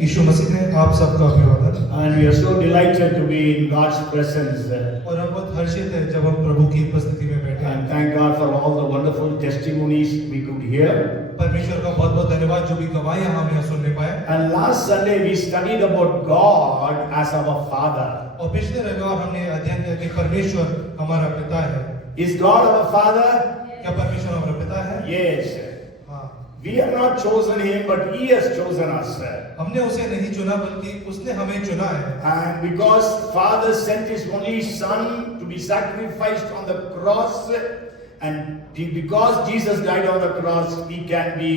यीशु मसीह में आप सबका अभिवादन। And we are so delighted to be in God's presence. और हम बहुत हर्षित हैं जब हम प्रभु की उपस्थिति में बैठे हैं। And thank God for all the wonderful testimonies we could hear. परमेश्वर का बहुत बहुत धन्यवाद जो भी गवाहियां हम यहाँ सुनने पाए। And last Sunday we studied about God as our Father. और पिछले रविवार हमने अध्ययन किया कि परमेश्वर हमारा पिता है। Is God our Father? क्या परमेश्वर हमारा पिता है? Yes. हाँ। We have not chosen Him, but He has chosen us. हमने उसे नहीं चुना बल्कि उसने हमें चुना है। And because Father sent His only Son to be sacrificed on the cross, and because Jesus died on the cross, we can be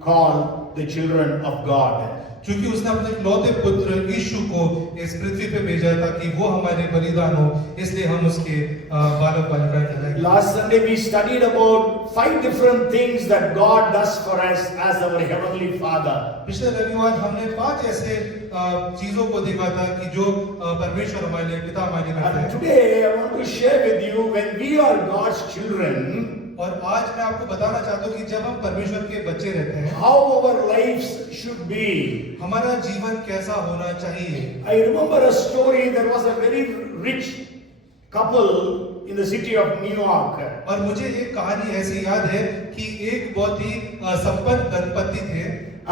called the children of God. क्योंकि उसने अपने इकलौते पुत्र यीशु को इस पृथ्वी पे भेजा ताकि वो हमारे बलिदान हो, इसलिए हम उसके बालक बालिकाएं कहलाएंगे। Last Sunday we studied about 5 different things that God does for us as our heavenly Father. पिछले रविवार हमने 5 ऐसे चीजों को देखा था कि जो परमेश्वर हमारे लिए पिता हमारे लिए करते And हैं। today I want to share with you, when we are God's children, और आज मैं आपको बताना चाहता हूँ कि जब हम परमेश्वर के बच्चे रहते हैं, how our lives should be. हमारा जीवन कैसा होना चाहिए। I remember a story. There was a very rich couple in the city of New York. और मुझे एक कहानी ऐसी याद है कि एक बहुत ही संपन्न दंपति थे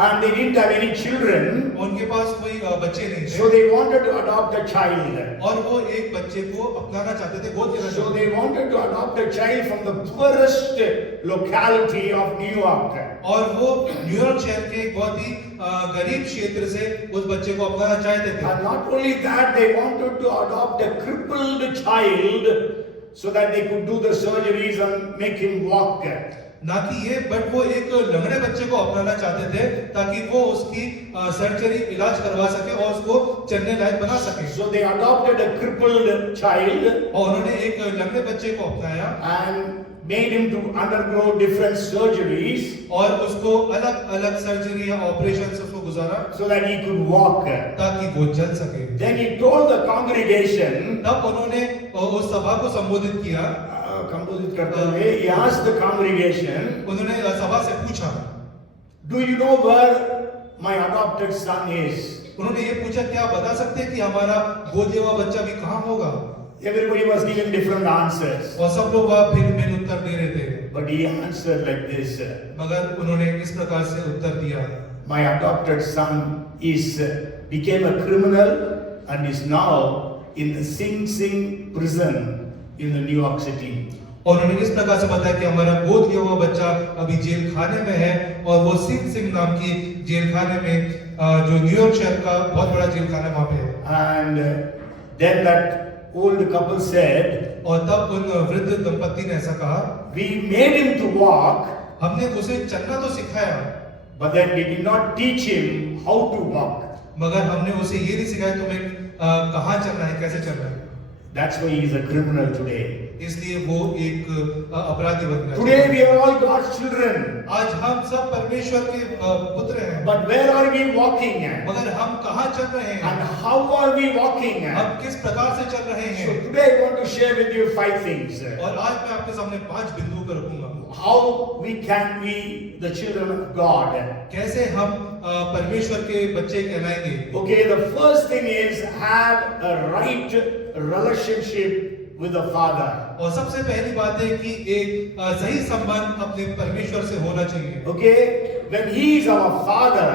And they didn't have any children, उनके पास कोई बच्चे नहीं थे so they wanted to adopt a child. और वो एक बच्चे को अपनाना चाहते थे, गोद लेना So चाहते they wanted to adopt a child from the poorest locality of New York. थे और वो न्यूयॉर्क शहर के एक बहुत ही गरीब क्षेत्र से उस बच्चे को अपनाना चाहते थे। And not only that, they wanted to adopt a crippled child so that they could do the surgeries and make him walk. ना कि ये, बट वो एक लंगड़े बच्चे को अपनाना चाहते थे ताकि वो उसकी सर्जरी इलाज करवा सके और उसको चलने लायक बना सके। So they adopted a crippled child और उन्होंने एक लंगड़े बच्चे को अपनाया and made him to undergo different surgeries और उसको अलग अलग सर्जरी या ऑपरेशन से उसको गुजारा so that he could walk. ताकि वो चल सके। Then he told the congregation, तब उन्होंने उस सभा को संबोधित किया। संबोधित करते हुए, he asked the congregation, उन्होंने सभा से पूछा, do you know where my adopted son is? उन्होंने ये पूछा, क्या आप बता सकते हैं कि हमारा गोद लिया हुआ बच्चा भी कहाँ होगा? Everybody was giving different answers, और सब लोग वह भिन्न भिन्न उत्तर दे रहे थे, but he answered like this, मगर उन्होंने इस प्रकार से उत्तर दिया, my adopted son became a criminal and is now in the Sing Sing prison in the New York City. और उन्होंने इस प्रकार से बताया कि हमारा गोद लिया हुआ बच्चा अभी जेल खाने में है और वो सिंह सिंह नाम की जेल खाने में, जो न्यूयॉर्क शहर का बहुत बड़ा जेल खाना वहां पे है। And then that old couple said, और तब उन वृद्ध दंपति ने ऐसा कहा, we made him to walk, हमने उसे चलना तो सिखाया, but then we did not teach him how to walk. मगर हमने उसे ये नहीं सिखाया तुम्हें कहाँ चलना है, कैसे चलना है। That's why he is a criminal today. इसलिए वो एक अपराधी बन गया। Today we are all God's children. आज हम सब परमेश्वर के पुत्र हैं, But where are we walking at? मगर हम कहाँ चल रहे And हैं, how are we walking at? हम किस प्रकार से चल रहे So हैं। today I want to share with you 5 things. और आज मैं आपके सामने 5 बिंदुओं पर रखूंगा, How we can be the children of God. कैसे हम परमेश्वर के बच्चे कहलाएंगे। Okay, the first thing is have a right relationship with the Father. और सबसे पहली बात है कि एक सही संबंध अपने परमेश्वर से होना चाहिए। Okay, when He is our Father,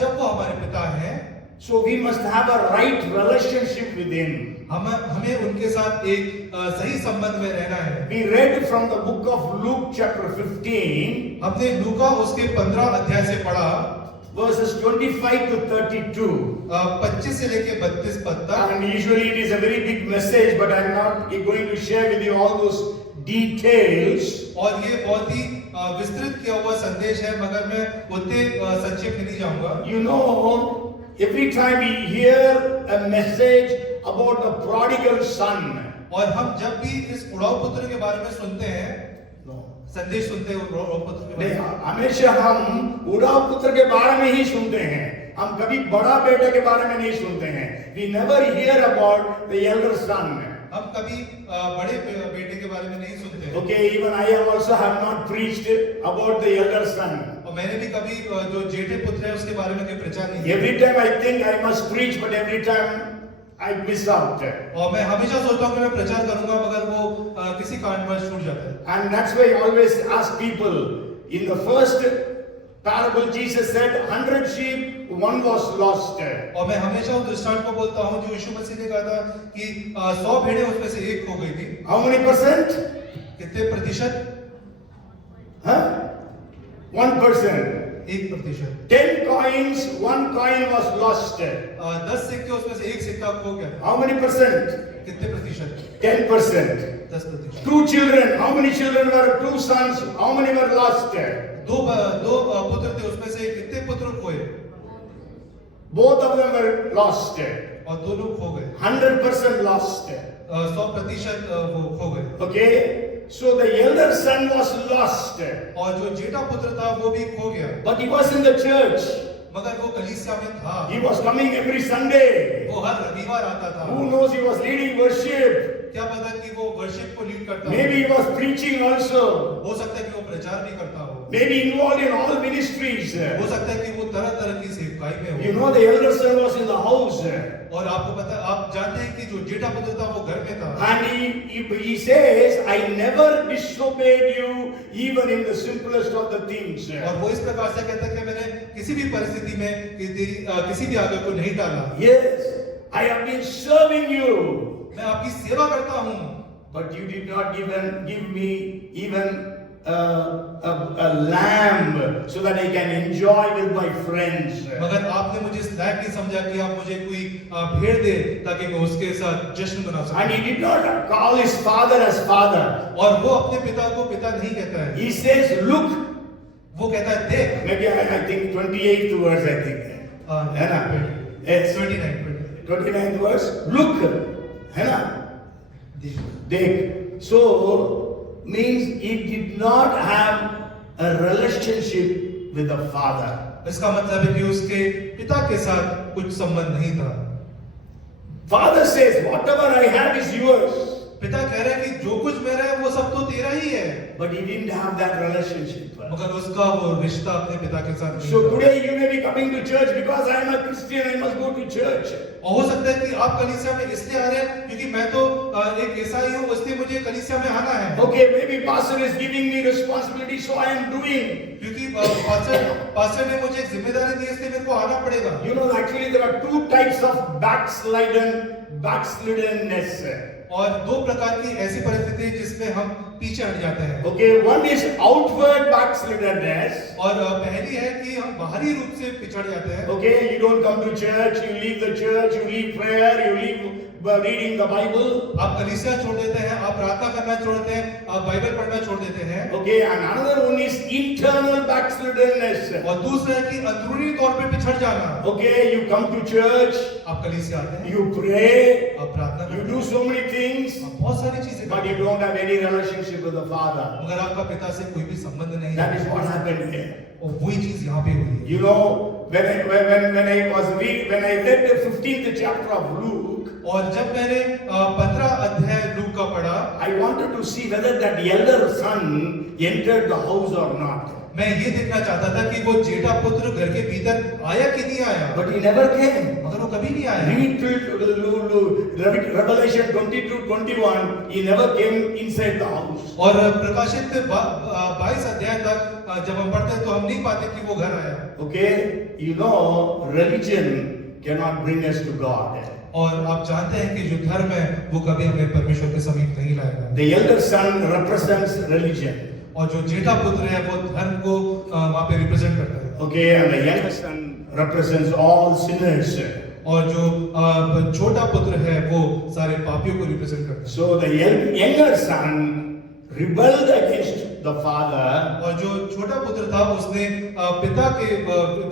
जब वो हमारे पिता हैं, so we must have a right relationship with Him. हमें उनके साथ एक सही संबंध में रहना है। We read from the book of Luke chapter 15, हमने लूका उसके 15 अध्याय से पढ़ा, verses 25 to 32. 25 से लेके 32 पद तक। And usually it is a very big message, but I'm not going to share with you all those details. और ये बहुत ही विस्तृत किया हुआ संदेश है, मगर मैं उतने संक्षेप में नहीं जाऊंगा। You know, every time we hear a message about the prodigal son, और हम जब भी इस उड़ाऊ पुत्र के बारे में सुनते हैं, no, संदेश सुनते हैं उड़ाऊ पुत्र के बारे में, हमेशा हम उड़ाऊ पुत्र के बारे में ही सुनते हैं, हम कभी बड़ा बेटे के बारे में नहीं सुनते हैं। We never hear about the elder son. हम कभी बड़े बेटे के बारे में नहीं सुनते। Okay, even I also have not preached about the elder son. और मैंने भी कभी जो जेठे पुत्र है उसके बारे में कोई प्रचार नहीं किया। Every time I think I must preach, but every time I miss out. और मैं हमेशा सोचता हूँ कि मैं प्रचार करूंगा, मगर वो किसी कारणवश छूट जाता है। And that's why I always ask people, in the first parable Jesus said 100 sheep, one was lost. और मैं हमेशा उस दृष्टांत को बोलता हूँ जो यीशु मसीह ने कहा था कि 100 भेड़ें उसमें से एक खो गई थी। How many percent? कितने प्रतिशत? Huh? 1%. 1%। 10 coins, one coin was lost. 10 सिक्के उसमें से एक सिक्का खो गया। How many percent? कितने प्रतिशत? 10%. 10%। 2 children, how many children were 2 sons? How many were lost? दो पुत्र थे, उसमें से कितने पुत्र खोए? Both of them were lost. और दोनों खो गए। 100% lost. 100% वो खो गए। Okay? So the elder son was lost. और जो जेठा पुत्र था वो भी खो गया। But he was in the church. मगर वो कलीसिया में था। He was coming every Sunday. वो हर रविवार आता था। Who knows, he was leading worship. क्या पता कि वो वर्शिप को लीड करता हो। Maybe he was preaching also. हो सकता है कि वो प्रचार भी करता हो। Maybe involved in all ministries. हो सकता है कि वो तरह तरह की सेवकाई में हो। You know, the elder son was in the house. और आपको पता, आप जानते हैं कि जो जेठा पुत्र था वो घर में था। And he says, I never disobeyed you even in the simplest of the things. और वो इस प्रकार से कहता है कि मैंने किसी भी परिस्थिति में किसी भी आज्ञा को नहीं टाला। Yes, I have been serving you. मैं आपकी सेवा करता हूँ। But you did not even give me even a lamb so that I can enjoy with my friends. मगर आपने मुझे इस लायक नहीं समझा कि आप मुझे कोई भेड़ दे ताकि मैं उसके साथ जश्न मना सकूं। And he did not call his father as father. और वो अपने पिता को पिता नहीं कहता है। He says, look. वो कहता है देख। Maybe I think 28th verse, I think. है ना? Yes. 29th verse. Look. है ना? देख. So means he did not have a relationship with the father. इसका मतलब है कि उसके पिता के साथ कुछ संबंध नहीं था। Father says, whatever I have is yours. पिता कह रहा है कि जो कुछ मेरा है वो सब तो तेरा ही है। But he didn't have that relationship. मगर उसका वो रिश्ता अपने पिता के साथ नहीं So था। today you may be coming to church because I am a Christian, I must go to church. और हो सकता है कि आप कलीसिया में इसलिए आ रहे हैं क्योंकि मैं तो एक ईसाई हूँ, इसलिए मुझे कलीसिया में आना है। Okay, maybe pastor is giving me responsibility, so I am doing. क्योंकि पास्टर ने मुझे एक जिम्मेदारी दी, इसलिए मेरे को आना पड़ेगा। You know, actually there are 2 types of backslidenness. और 2 प्रकार की ऐसी परिस्थिति है जिसमें हम पीछे हट जाते हैं। Okay, one is outward backslidenness. और पहली है कि हम बाहरी रूप से पिछड़ जाते हैं। Okay, you don't come to church, you leave the church, you leave prayer, you leave reading the Bible. आप कलीसिया छोड़ देते हैं, आप प्रार्थना करना छोड़ देते हैं, आप बाइबल पढ़ना छोड़ देते हैं। Okay, and another one is internal backslidenness. और दूसरा है कि अंदरूनी तौर पे पिछड़ जाना। Okay, you come to church, आप कलीसिया आते हैं, you pray, आप प्रार्थना you करते do हैं, so many things, आप बहुत सारी चीजें but करते you हैं, don't have any relationship with the Father. मगर आपका पिता से कोई भी संबंध नहीं That is है। what happened here. और वही चीज यहाँ पे हुई है। You know, when I read the 15th chapter of Luke, और जब मैंने 15 अध्याय लूक का पढ़ा, I wanted to see whether that elder son entered the house or not. मैं ये देखना चाहता था कि वो जेठा पुत्र घर के भीतर आया कि नहीं आया, But he never came. मगर वो कभी नहीं आया। Read till Revelation 22-21, he never came inside the house. और प्रकाशित 22 अध्याय तक जब हम पढ़ते हैं तो हम नहीं पाते कि वो घर आया। Okay, you know, religion cannot bring us to God. और आप जानते हैं कि जो धर्म है वो कभी हमें परमेश्वर के समीप नहीं लाएगा। The elder son represents religion. और जो जेठा पुत्र है वो धर्म को वहाँ पे रिप्रेजेंट करता है। Okay, and the younger son represents all sinners. और जो छोटा पुत्र है वो सारे पापियों को रिप्रेजेंट करता है। So the younger son rebelled against the father. और जो छोटा पुत्र था उसने पिता के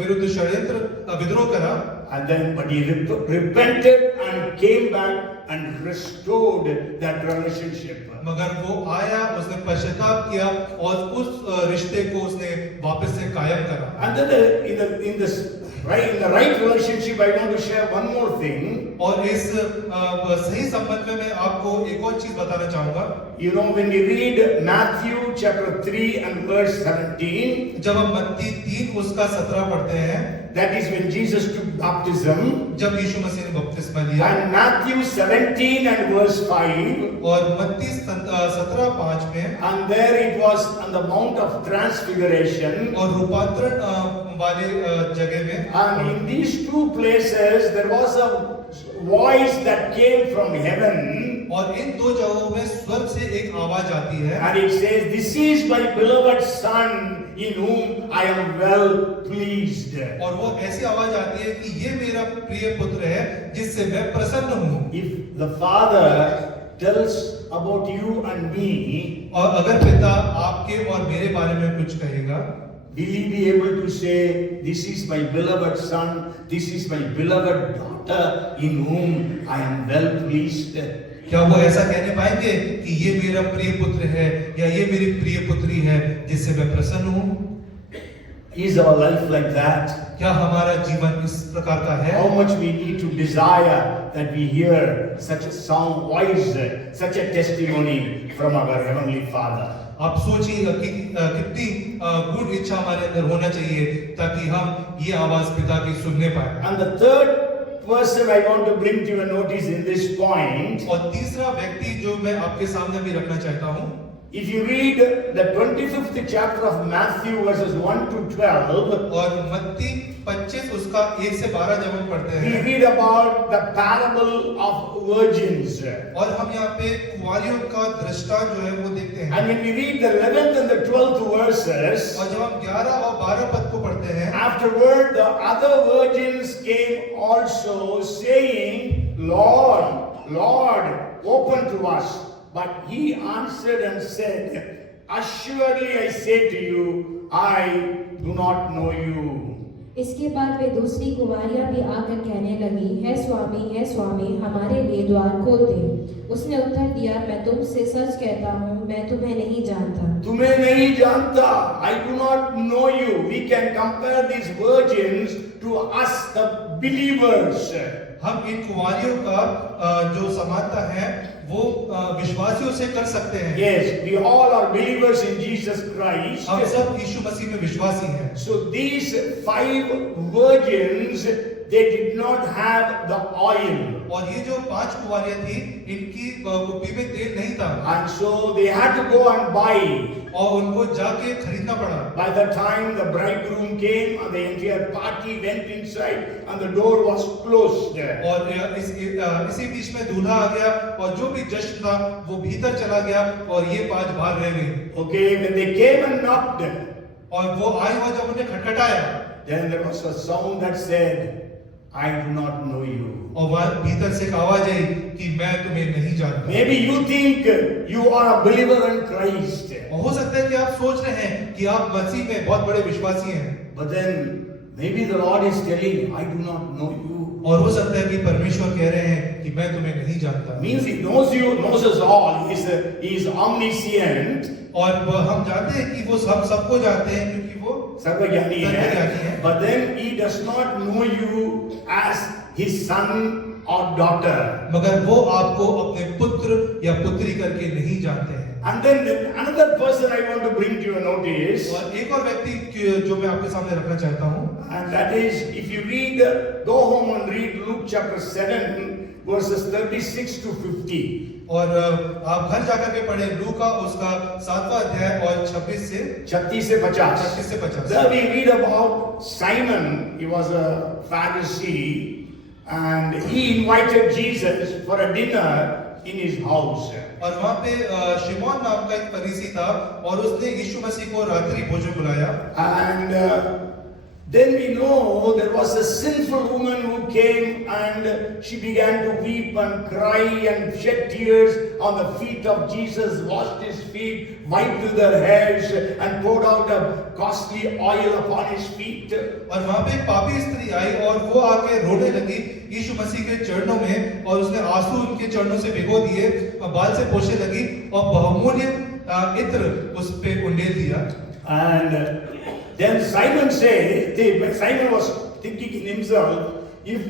विरुद्ध षड्यंत्र विद्रोह करा। And then, but he repented and came back and restored that relationship. मगर वो आया, उसने पश्चाताप किया और उस रिश्ते को उसने वापस से कायम करा। And then in the right relationship, I want to share one more thing. और इस सही संबंध में मैं आपको एक और चीज बताना चाहूंगा। You know, when we read Matthew chapter 3 and verse 17, जब हम मत्ती 3 उसका 17 पढ़ते हैं, that is when Jesus took baptism, जब यीशु मसीह ने बपतिस्मा लिया, and Matthew 17 and verse 5, और मत्ती 17:5 में, and there it was on the Mount of Transfiguration, और रूपांतरण वाले जगह में, and in these two places there was a voice that came from heaven, और इन दो जगहों में स्वर्ग से एक आवाज आती है, and it says, "This is my beloved Son, in whom I am well pleased." और वो ऐसी आवाज आती है कि ये मेरा प्रिय पुत्र है जिससे मैं प्रसन्न हूँ। If the Father tells about you and me, और अगर पिता आपके और मेरे बारे में कुछ कहेगा, will he be able to say, "This is my beloved Son, this is my beloved daughter, in whom I am well pleased"? क्या वो ऐसा कहने पाएंगे कि ये मेरा प्रिय पुत्र है या ये मेरी प्रिय पुत्री है जिससे मैं प्रसन्न हूँ? Is our life like that? क्या हमारा जीवन इस प्रकार का है? How much we need to desire that we hear such a sound voice, such a testimony from our Heavenly Father. आप सोचिए कि कितनी गुड इच्छा हमारे अंदर होना चाहिए ताकि हम ये आवाज पिता की सुनने पाए। And the third person I want to bring to your notice in this point, और तीसरा व्यक्ति जो मैं आपके सामने भी रखना चाहता हूँ, if you read the 25th chapter of Matthew verses 1 to 12, और मत्ती 25 उसका 1 से 12 जब हम पढ़ते we हैं, read about the parable of virgins. और हम यहाँ पे कुंवारियों का दृष्टांत जो है वो देखते हैं, And when we read the 11th and the 12th verses, और जब हम 11 और 12 पद को पढ़ते हैं, afterward the other virgins came also, saying, "Lord, Lord, open to us." But he answered and said, "Assuredly I say to you, I do not know you." इसके बाद वे दूसरी कुमारियां भी आकर कहने लगी, है स्वामी, हमारे लिए द्वार खोल दे। उसने उत्तर दिया, मैं तुमसे सच कहता हूँ, मैं तुम्हें नहीं जानता। तुम्हें नहीं जानता, I do not know you. We can compare these virgins to us, the believers. हम इन कुंवारियों का जो समानता है वो विश्वासियों से कर सकते हैं। Yes, we all are believers in Jesus Christ. हम सब यीशु मसीह में विश्वासी हैं। So these 5 virgins, they did not have the oil. और ये जो 5 कुंवारियां थी, इनकी कुप्पी में तेल नहीं था, And so they had to go and buy. और उनको जाके खरीदना पड़ा। By the time the bridegroom came and the entire party went inside and the door was closed. और इसी बीच में दूल्हा आ गया और जो भी जश्न था वो भीतर चला गया और ये 5 बाहर रह गई। Okay, when they came and knocked, और वो आए और जब उन्हें खटखटाया, then there was a sound that said, "I do not know you." और वह भीतर से एक आवाज आई कि मैं तुम्हें नहीं जानता। Maybe you think you are a believer in Christ. और हो सकता है कि आप सोच रहे हैं कि आप मसीह में बहुत बड़े विश्वासी हैं, But then maybe the Lord is telling, "I do not know you." और हो सकता है कि परमेश्वर कह रहे हैं कि मैं तुम्हें नहीं जानता। Means He knows you, knows us all. He is omniscient. और हम जानते हैं कि वो सबको जानते हैं क्योंकि वो सर्वज्ञानी सर्वज्ञानी है। है। But then He does not know you as His son or daughter. मगर वो आपको अपने पुत्र या पुत्री करके नहीं जानते हैं। And then another person I want to bring to your notice, और एक और व्यक्ति जो मैं आपके सामने रखना चाहता हूँ, and that is, if you read, go home and read Luke chapter 7 verses 36 to 50. और आप घर जाकर के पढ़े लूका उसका 7वां अध्याय और 36 से 50. There we read about Simon. He was a Pharisee and he invited Jesus for a dinner in his house. और वहाँ पे शिमोन नाम का एक फरीसी था और उसने यीशु मसीह को रात्रि भोजन बुलाया। And then we know there was a sinful woman who came and she began to weep and cry and shed tears on the feet of Jesus, washed his feet, wiped with her hairs and poured out a costly oil upon his feet. और वहाँ पे एक पापी स्त्री आई और वो आके रोने लगी यीशु मसीह के चरणों में और उसने आंसू उनके चरणों से भिगो दिए और बाल से पोंछने लगी और बहुमूल्य इत्र उस पे उंडेल दिया। And then Simon was thinking in himself, if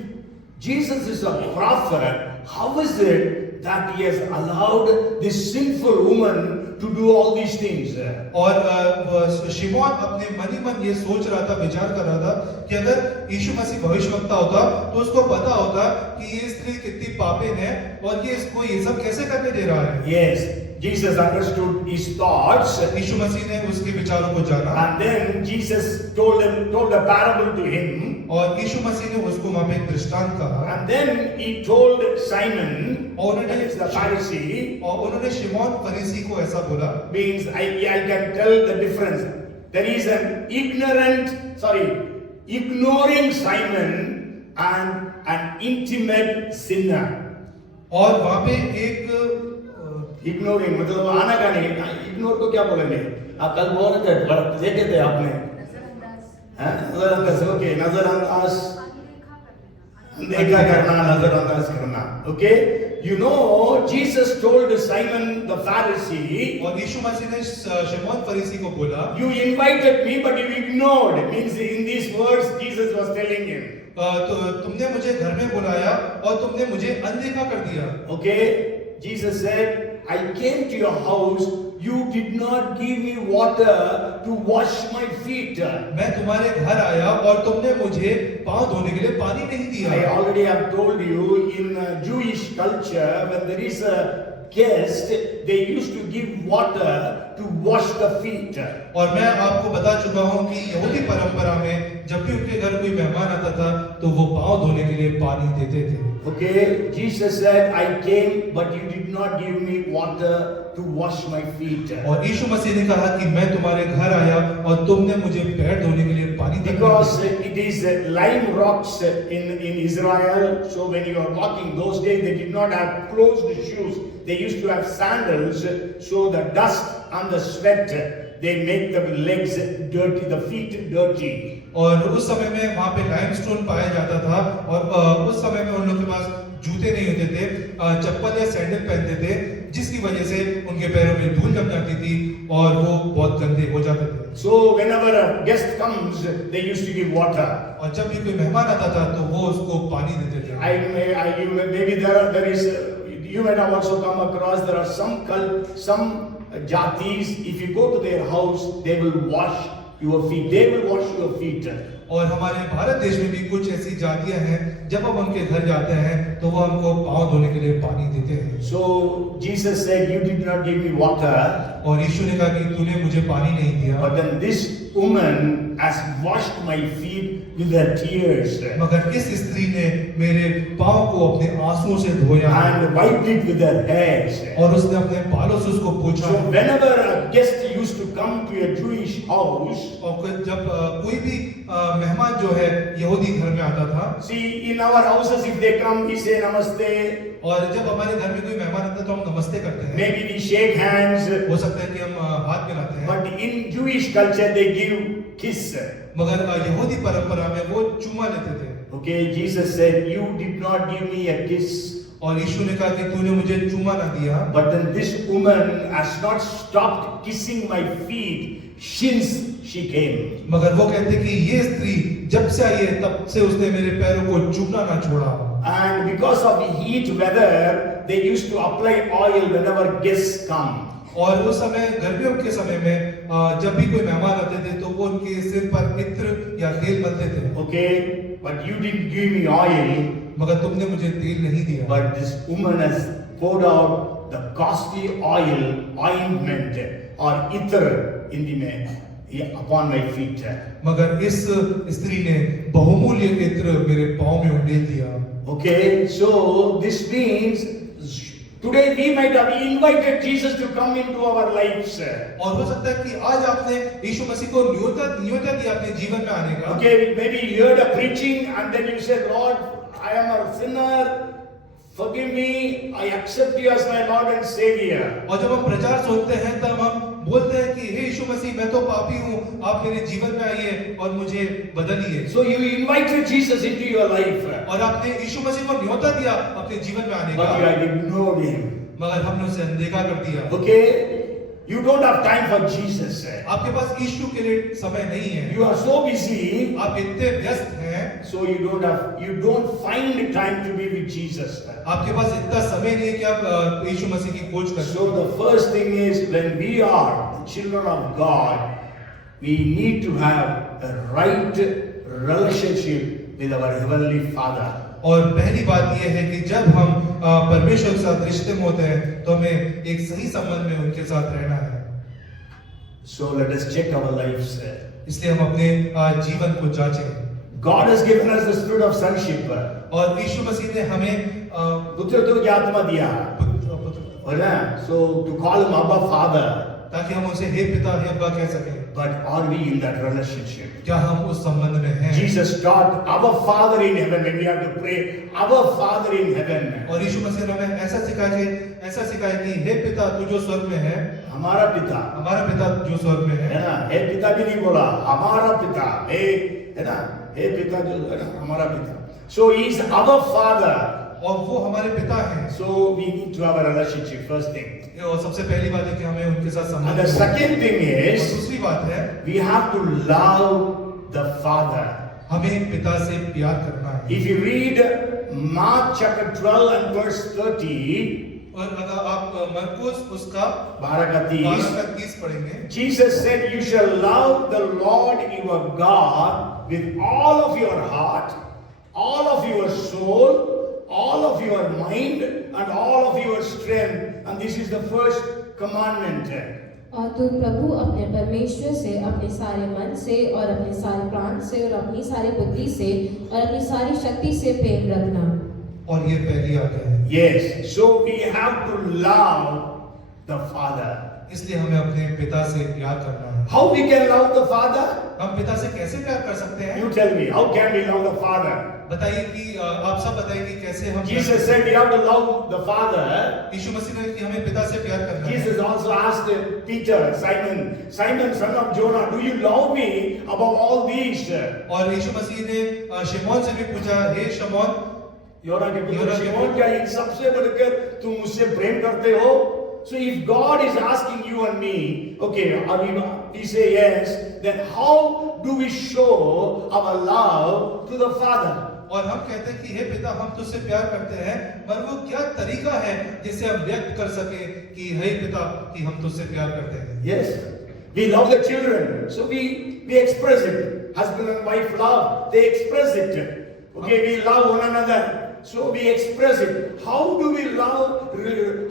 Jesus is a prophet, how is it that he has allowed this sinful woman to do all these things. और शिमोन अपने मन ही मन ये सोच रहा था, विचार कर रहा था कि अगर यीशु मसीह भविष्यवक्ता होता तो उसको पता होता कि ये स्त्री कितनी पापिन है और ये इसको ये सब कैसे करने दे रहा है। Yes, Jesus understood his thoughts, यीशु मसीह ने उसके विचारों को जाना and then Jesus told a parable to him, और यीशु मसीह ने उसको वहां पे एक दृष्टांत कहा and then he told Simon, और that is the Pharisee, उन्होंने शिमोन फरीसी को ऐसा बोला, means I can tell the difference. There is an ignoring Simon and an intimate sinner. और वहां पे एक Ignoring मतलब आना का नहीं, इग्नोर को क्या बोलेंगे? आप कल बोल रहे थे, देखे थे आपने? नजरअंदाज, ओके, नजरअंदाज, देखा करना, नजरअंदाज करना, okay? You know, Jesus told Simon the Pharisee, और यीशु मसीह ने शिमोन फरीसी को बोला, you invited me but you ignored. Means in these words Jesus was telling him, तो तुमने मुझे घर में बुलाया और तुमने मुझे अनदेखा कर दिया। okay? Jesus said, I came to your house, you did not give me water to wash my feet. मैं तुम्हारे घर आया और तुमने मुझे पांव धोने के लिए पानी नहीं दिया। I already have told you, in Jewish culture, when there is a guest, they used to give water to wash the feet. और मैं आपको बता चुका हूं कि यहूदी परंपरा में जब भी उनके घर कोई मेहमान आता था तो वो पांव धोने के लिए पानी देते थे। Okay, Jesus said, I came, but you did not give me water to wash my feet. और यीशु मसीह ने कहा कि मैं तुम्हारे घर आया और तुमने मुझे पैर धोने के लिए पानी नहीं Because दिया। it is lime rocks in Israel, so when you are walking, those days they did not have closed shoes. They used to have sandals, so the dust and the sweat, they make the legs dirty, the feet dirty. और उस समय में वहां पे लाइमस्टोन पाया जाता था और उस समय में उन लोगों के पास जूते नहीं होते थे, चप्पल या सैंडल पहनते थे, जिसकी वजह से उनके पैरों में धूल जम जाती थी और वो बहुत गंदे हो जाते थे। So whenever a guest comes, they used to give water. और जब भी कोई मेहमान आता था तो वो उसको पानी देते थे। Maybe there is, you might have also come across, there are some jatis, if you go to their house, they will wash your feet. They will wash your feet. और हमारे भारत देश में भी कुछ ऐसी जातियां हैं, जब हम उनके घर जाते हैं तो वो हमको पांव धोने के लिए पानी देते हैं। So Jesus said, you did not give me water. और यीशु ने कहा कि तूने मुझे पानी नहीं दिया। But then this woman has washed my feet with her tears. मगर इस स्त्री ने मेरे पांव को अपने आंसुओं से धोया And wiped it with her hairs. और उसने अपने बालों से उसको पोंछा। So whenever a guest used to come to a Jewish house, और जब कोई भी मेहमान जो है यहूदी घर में आता था, see, in our houses if they come, we say namaste. और जब हमारे घर में कोई मेहमान आता है तो हम नमस्ते करते हैं। Maybe we shake hands. हो सकता है कि हम हाथ मिलाते हैं। But in Jewish culture they give kiss. मगर यहूदी परंपरा में वो चूमा लेते थे। Okay, Jesus said, you did not give me a kiss. और यीशु ने कहा कि तूने मुझे चूमा ना दिया। But then this woman has not stopped kissing my feet since she came. मगर वो कहते कि ये स्त्री जब से आई है तब से उसने मेरे पैरों को चूमना ना छोड़ा। And because of the heat weather, they used to apply oil whenever guests come. और उस समय गर्मियों के समय में जब भी कोई मेहमान आते थे तो वो उनके सिर पर इत्र या तेल मलते थे। Okay, but you didn't give me oil. मगर तुमने मुझे तेल नहीं दिया। But this woman has poured out the costly oil, ointment or ether in the upon my feet. मगर इस स्त्री ने बहुमूल्य इत्र मेरे पांव में उंडेल दिया। Okay, so this means today we might have invited Jesus to come into our lives. और हो सकता है कि आज आपने यीशु मसीह को न्योता दिया अपने जीवन में आने का। Okay, maybe you heard a preaching and then you said, Lord, I am a sinner. Forgive me. I accept you as my Lord and Savior. और जब हम प्रचार सुनते हैं तब हम बोलते हैं कि हे यीशु मसीह मैं तो पापी हूँ, आप मेरे जीवन में आइए और मुझे बदलिए। So you invited Jesus into your life. और आपने यीशु मसीह को न्योता दिया अपने जीवन में आने But you का, have ignored him. मगर हमने उसे अनदेखा कर दिया। Okay? You don't have time for Jesus. आपके पास यीशु के लिए समय नहीं है, You are so busy, आप इतने व्यस्त हैं, so you don't find time to be with Jesus. आपके पास इतना समय नहीं है कि आप यीशु मसीह की खोज कर So the first thing is, when we are the children of God, we need to have a right relationship with our Heavenly Father. और पहली बात यह है कि जब हम परमेश्वर के साथ रिश्ते में होते हैं तो हमें एक सही संबंध में उनके साथ रहना है। So let us check our lives. इसलिए हम अपने जीवन को जांचें। God has given us the spirit of sonship. और यीशु मसीह ने हमें पुत्रत्व की आत्मा दिया है ना? So to call him Abba Father. ताकि हम उनसे हे पिता हे अब्बा कह सकें। But are we in that relationship? क्या हम उस संबंध में हैं? Jesus taught our Father in heaven when we have to pray, our Father in heaven. और यीशु मसीह ने हमें ऐसा सिखाया कि हे पिता तू जो स्वर्ग में है, हमारा पिता, हमारा पिता जो स्वर्ग में है ना? हे पिता भी नहीं बोला, हमारा पिता, है ना? हे पिता जो है ना, हमारा पिता. So he is our Father. और वो हमारे पिता हैं। So we need to have a relationship. First thing. और सबसे पहली बात है कि हमें उनके साथ And संबंध the हो। second thing और is दूसरी बात है we have to love the Father. हमें पिता से प्यार करना है। If you read Mark chapter 12 and verse 30, और अगर आप मरकुस उसका 12-30, पढ़ेंगे, Jesus said, "You shall love the Lord your God with all of your heart, all of your soul, all of your mind, and all of your strength. And this is the first commandment." और तू प्रभु अपने परमेश्वर से अपने सारे मन से और अपने सारे प्राण से और अपनी सारी बुद्धि से और अपनी सारी शक्ति से प्रेम रखना। और ये पहली आज्ञा है। Yes, so we have to love the Father. इसलिए हमें अपने पिता से प्यार करना है। How we can love the Father? हम पिता से कैसे प्यार कर सकते हैं? You tell me, how can we love the Father? बताइए कि आप सब बताइए कि कैसे हम Jesus said we have to love the Father. यीशु मसीह ने कि हमें पिता से प्यार करना है। Jesus also asked Peter, Simon, son of Jonah, do you love me above all these? और यीशु मसीह ने शिमोन से भी पूछा, हे शिमोन, योना के पुत्र शिमोन, क्या इन सबसे बढ़कर तुम मुझसे प्रेम करते हो? So if God is asking you and me, okay, we say yes, then how do we show our love to the Father? और हम कहते हैं कि हे पिता हम तुझसे प्यार करते हैं, पर वो क्या तरीका है जिससे हम व्यक्त कर सके कि हे पिता कि हम तुझसे प्यार करते हैं? Yes, we love the children, so we express it. Husband and wife love, they express it. Okay, we love one another, so we express it. How do we love?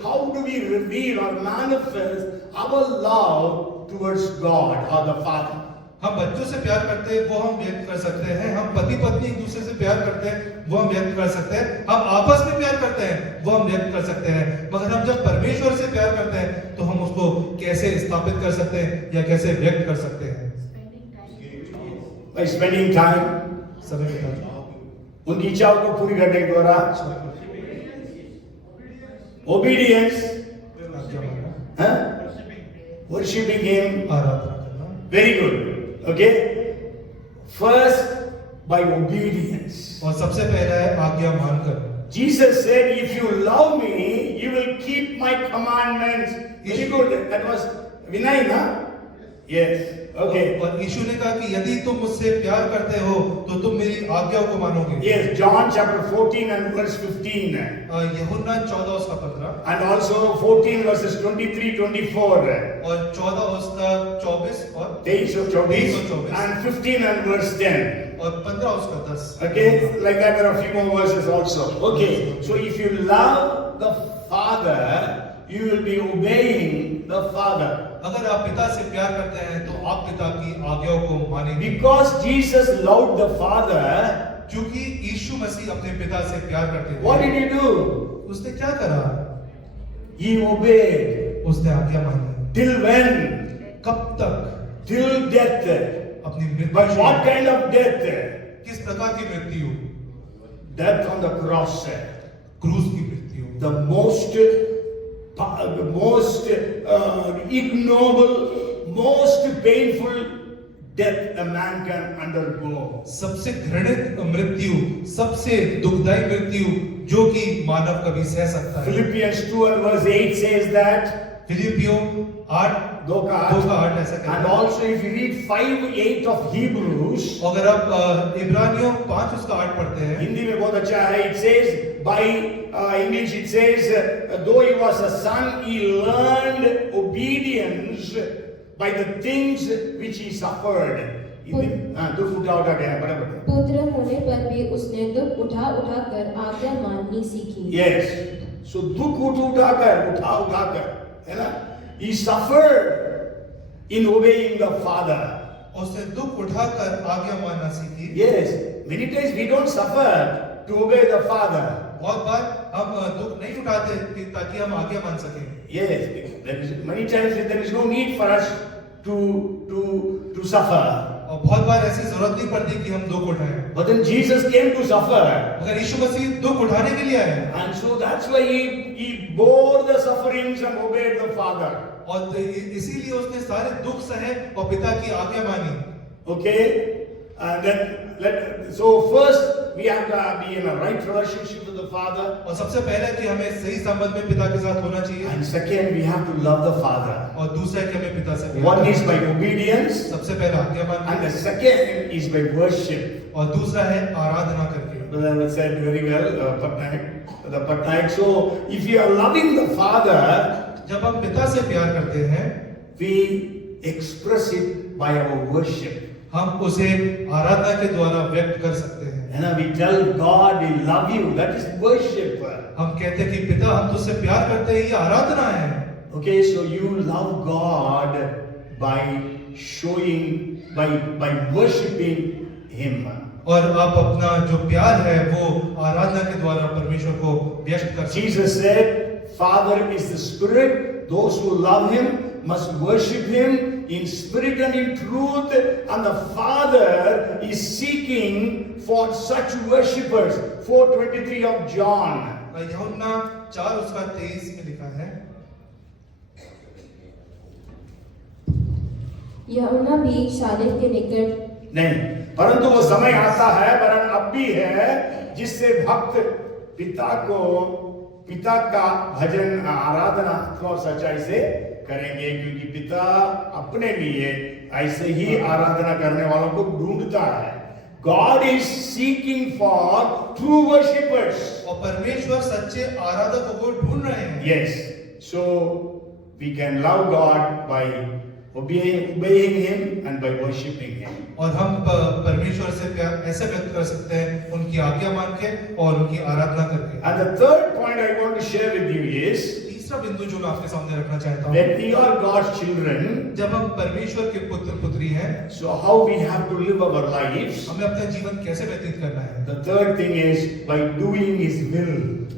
How do we reveal or manifest our love towards God or the Father? हम बच्चों से प्यार करते हैं वो हम व्यक्त कर सकते हैं, हम पति पत्नी एक दूसरे से प्यार करते हैं वो हम व्यक्त कर सकते हैं, हम आपस में प्यार करते हैं वो हम व्यक्त कर सकते हैं, मगर हम जब परमेश्वर से प्यार करते हैं तो हम उसको कैसे स्थापित कर सकते हैं या कैसे व्यक्त कर सकते हैं? By spending time, समय बिताना, उनकी इच्छाओं को पूरी करने के द्वारा, obedience, worshiping Him, आराधना करना, very good. Okay, first by obedience. और सबसे पहला है आज्ञा मानकर। Jesus said, "If you love me, you will keep my commandments." Very good. That was Vinay, na? Yes. Okay. और यीशु ने कहा कि यदि तुम मुझसे प्यार करते हो तो तुम मेरी आज्ञाओं को मानोगे। Yes. John chapter 14 and verse 15. यूहन्ना 14 उसका 15 And also 14 verses 23-24. और 14 उसका 24 और 23-24. And 15 and verse 10. और 15 उसका 10। Okay, like that there are a few more verses also. Okay, so if you love the Father, you will be obeying the Father. अगर आप पिता से प्यार करते हैं तो आप पिता की आज्ञाओं को मानेंगे। Because Jesus loved the Father, क्योंकि यीशु मसीह अपने पिता से प्यार करते थे। what did he do? उसने क्या करा? He obeyed. उसने आज्ञा मानी। Till when? कब तक? Till death. अपनी मृत्यु। But what kind of death? किस प्रकार की मृत्यु? Death on the cross. क्रूस की मृत्यु। The most ignoble, most painful death a man can undergo. सबसे घृणित मृत्यु, सबसे दुखदायी मृत्यु जो कि मानव कभी सह सकता है। Philippians 2 and verse 8 says that फिलिपियो 8 2 का 2:8 ऐसा कहता And है। also if you read 5:8 of Hebrews, अगर आप इब्रानियों 5 उसका 8 पढ़ते हैं, हिंदी में बहुत अच्छा है. It says by English it says though he was a son he learned obedience by the things which he suffered. दुख उठा गया बराबर. पुत्र होने पर भी उसने दुख उठा कर आज्ञा माननी सीखी। Yes. So दुख उठाकर है ना, he suffered in obeying the Father. उसने दुख उठाकर आज्ञा मानना सीखी। Yes. Many times we don't suffer to obey the Father. बहुत बार हम दुख नहीं उठाते ताकि हम आज्ञा मान सकें। Yes. Many times there is no need for us to suffer. और बहुत बार ऐसी जरूरत नहीं पड़ती कि हम दुख उठाएं। But then Jesus came to suffer. मगर यीशु मसीह दुख उठाने के लिए आए And so that's why he bore the sufferings and obeyed the Father. और इसीलिए उसने सारे दुख सहे और पिता की आज्ञा मानी। Okay? And then so first we have to be in a right relationship with the Father. और सबसे पहले कि हमें सही संबंध में पिता के साथ होना चाहिए। And second we have to love the Father. और दूसरा कि हमें पिता से प्यार One करना is by चाहिए। obedience सबसे पहले आज्ञा and मानना the second is by worship. और दूसरा है आराधना करके। Brother said very well, Patnaik. So if you are loving the Father, जब हम पिता से प्यार करते हैं, we express it by our worship. हम उसे आराधना के द्वारा व्यक्त कर सकते हैं। And we tell God we love you. That is worship. हम कहते हैं कि पिता हम तुझसे प्यार करते हैं, ये आराधना है। Okay, so you love God by showing, by worshiping Him. और आप अपना जो प्यार है वो आराधना के द्वारा परमेश्वर को व्यक्त कर सकते हैं। Jesus said, Father is the Spirit. Those who love Him must worship Him in spirit and in truth. And the Father is seeking for such worshippers. 4:23 of John. यूहन्ना 4 उसका 23 में लिखा है, यूहन्ना भी शालेम के निकट नहीं, परंतु वो समय आता है, वरन अब भी है, जिससे भक्त पिता का भजन आराधना और सच्चाई से करेंगे, क्योंकि पिता अपने लिए ऐसे ही आराधना करने वालों को ढूंढता है। God is seeking for true worshippers. और परमेश्वर सच्चे आराधकों को ढूंढ रहे हैं। Yes, so we can love God by obeying Him and by worshiping Him. और हम परमेश्वर से प्यार ऐसे व्यक्त कर सकते हैं उनकी आज्ञा मान के और उनकी आराधना करके। And the third point I want to share with you is, तीसरा बिंदु जो मैं आपके सामने रखना चाहता हूँ, when we are God's children, जब हम परमेश्वर के पुत्र पुत्री हैं, so how we have to live our lives. हमें अपना जीवन कैसे व्यतीत करना है। The third thing is by doing His will.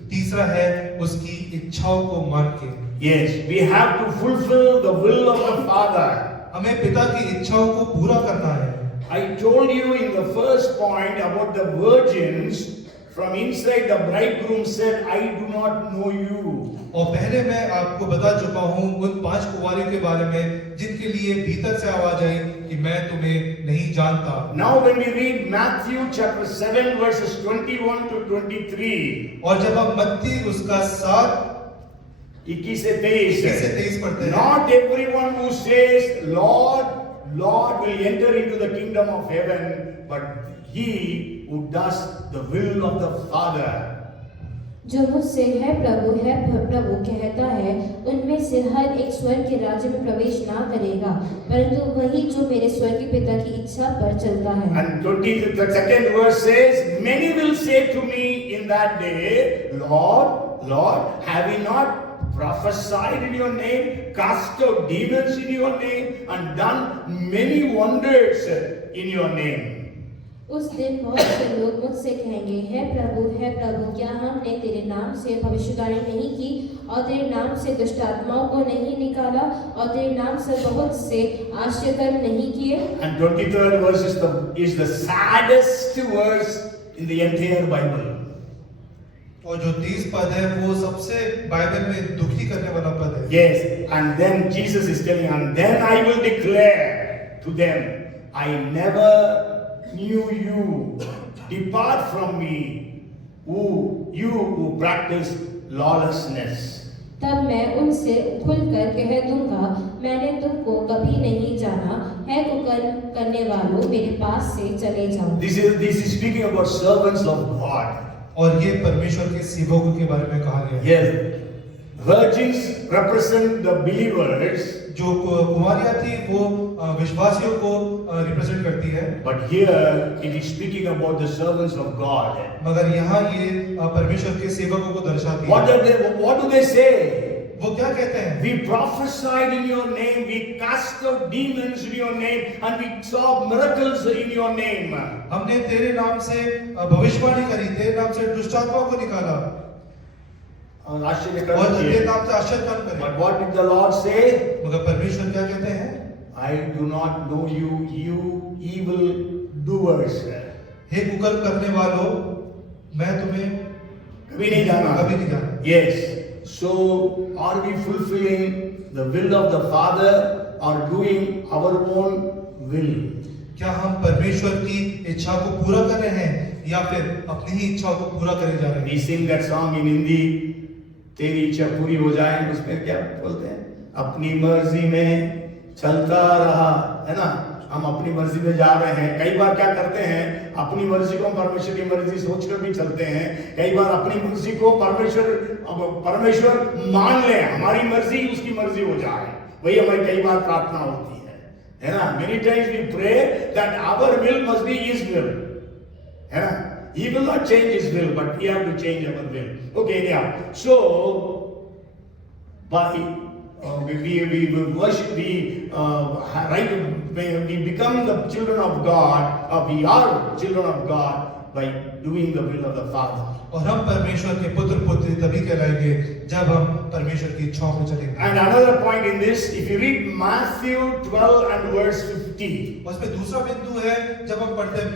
तीसरा है उसकी इच्छाओं को मान के। Yes, we have to fulfill the will of the Father. हमें पिता की इच्छाओं को पूरा करना है। I told you in the first point about the virgins from inside the bridegroom said, I do not know you. और पहले मैं आपको बता चुका हूँ उन 5 कुंवारियों के बारे में जिनके लिए भीतर से आवाज आई कि मैं तुम्हें नहीं जानता। Now when we read Matthew chapter 7 verses 21 to 23, और जब हम मत्ती उसका 7 21 से 23 पढ़ते हैं, not everyone who says Lord, Lord will enter into the kingdom of heaven, but he who does the will of the Father. जो मुझसे है प्रभु कहता है, उनमें से हर एक स्वर्ग के राज्य में प्रवेश ना करेगा, परंतु वही जो मेरे स्वर्गीय पिता की इच्छा पर चलता है। And the second verse says, many will say to me in that day, Lord, Lord, have we not prophesied in your name, cast out demons in your name, and done many wonders in your name? उस दिन बहुत से लोग मुझसे कहेंगे, है प्रभु, क्या हमने तेरे नाम से भविष्यवाणी नहीं की और तेरे नाम से दुष्ट आत्माओं को नहीं निकाला और तेरे नाम से बहुत से आश्चर्यकर्म नहीं किए? And 23rd verse is the saddest verse in the entire Bible. और जो 30 पद है वो सबसे बाइबल में दुखी करने वाला पद है। Yes, and then Jesus is telling, and then I will declare to them, I never knew you. Depart from me, you who practice lawlessness. तब मैं उनसे खुलकर कह दूंगा, मैंने तुमको कभी नहीं जाना, है कुकर्म करने वालों, मेरे पास से चले जाओ। This is speaking about servants of God. और ये परमेश्वर के सेवकों के बारे में कहा गया है। Yes, virgins represent the believers, जो कुमारियां थी वो विश्वासियों को रिप्रेजेंट करती है, but here it is speaking about the servants of God. मगर यहाँ ये परमेश्वर के सेवकों को दर्शाती है। What do they say? वो क्या कहते हैं? We prophesied in your name, we cast out demons in your name, and we saw miracles in your name. हमने तेरे नाम से भविष्यवाणी करी, तेरे नाम से दुष्ट आत्माओं को निकाला और आश्चर्य और करते तेरे हैं। नाम से आश्चर्य काम करे। But what did the Lord say? मगर परमेश्वर क्या कहते हैं? I do not know you, you evil doers. हे कुकर्म करने वालों, मैं तुम्हें कभी नहीं जाना। कभी नहीं जाना। Yes. So are we fulfilling the will of the Father or doing our own will? क्या हम परमेश्वर की इच्छा को पूरा कर रहे हैं या फिर अपनी ही इच्छा को पूरा करे जा रहे हैं? We sing that song in Hindi, तेरी इच्छा पूरी हो जाए, उसमें क्या बोलते हैं? अपनी मर्जी में चलता रहा, है ना? हम अपनी मर्जी में जा रहे हैं। कई बार क्या करते हैं, अपनी मर्जी को परमेश्वर की मर्जी सोचकर भी चलते हैं। कई बार अपनी मर्जी को परमेश्वर मान ले, हमारी मर्जी उसकी मर्जी हो जाए, वही हमारी कई बार प्रार्थना होती है ना? Many times we pray that our will must be His will, है ना? He will not change His will, but we have to change our will. Okay, yeah. So by we worship, we become the children of God, we are children of God by doing the will of the Father. और हम परमेश्वर के पुत्र पुत्री तभी कहलाएंगे जब हम परमेश्वर की इच्छाओं में चलेंगे। And another point in this, if you read Matthew 12 and verse 50, उसमें दूसरा बिंदु है जब हम पढ़ते हैं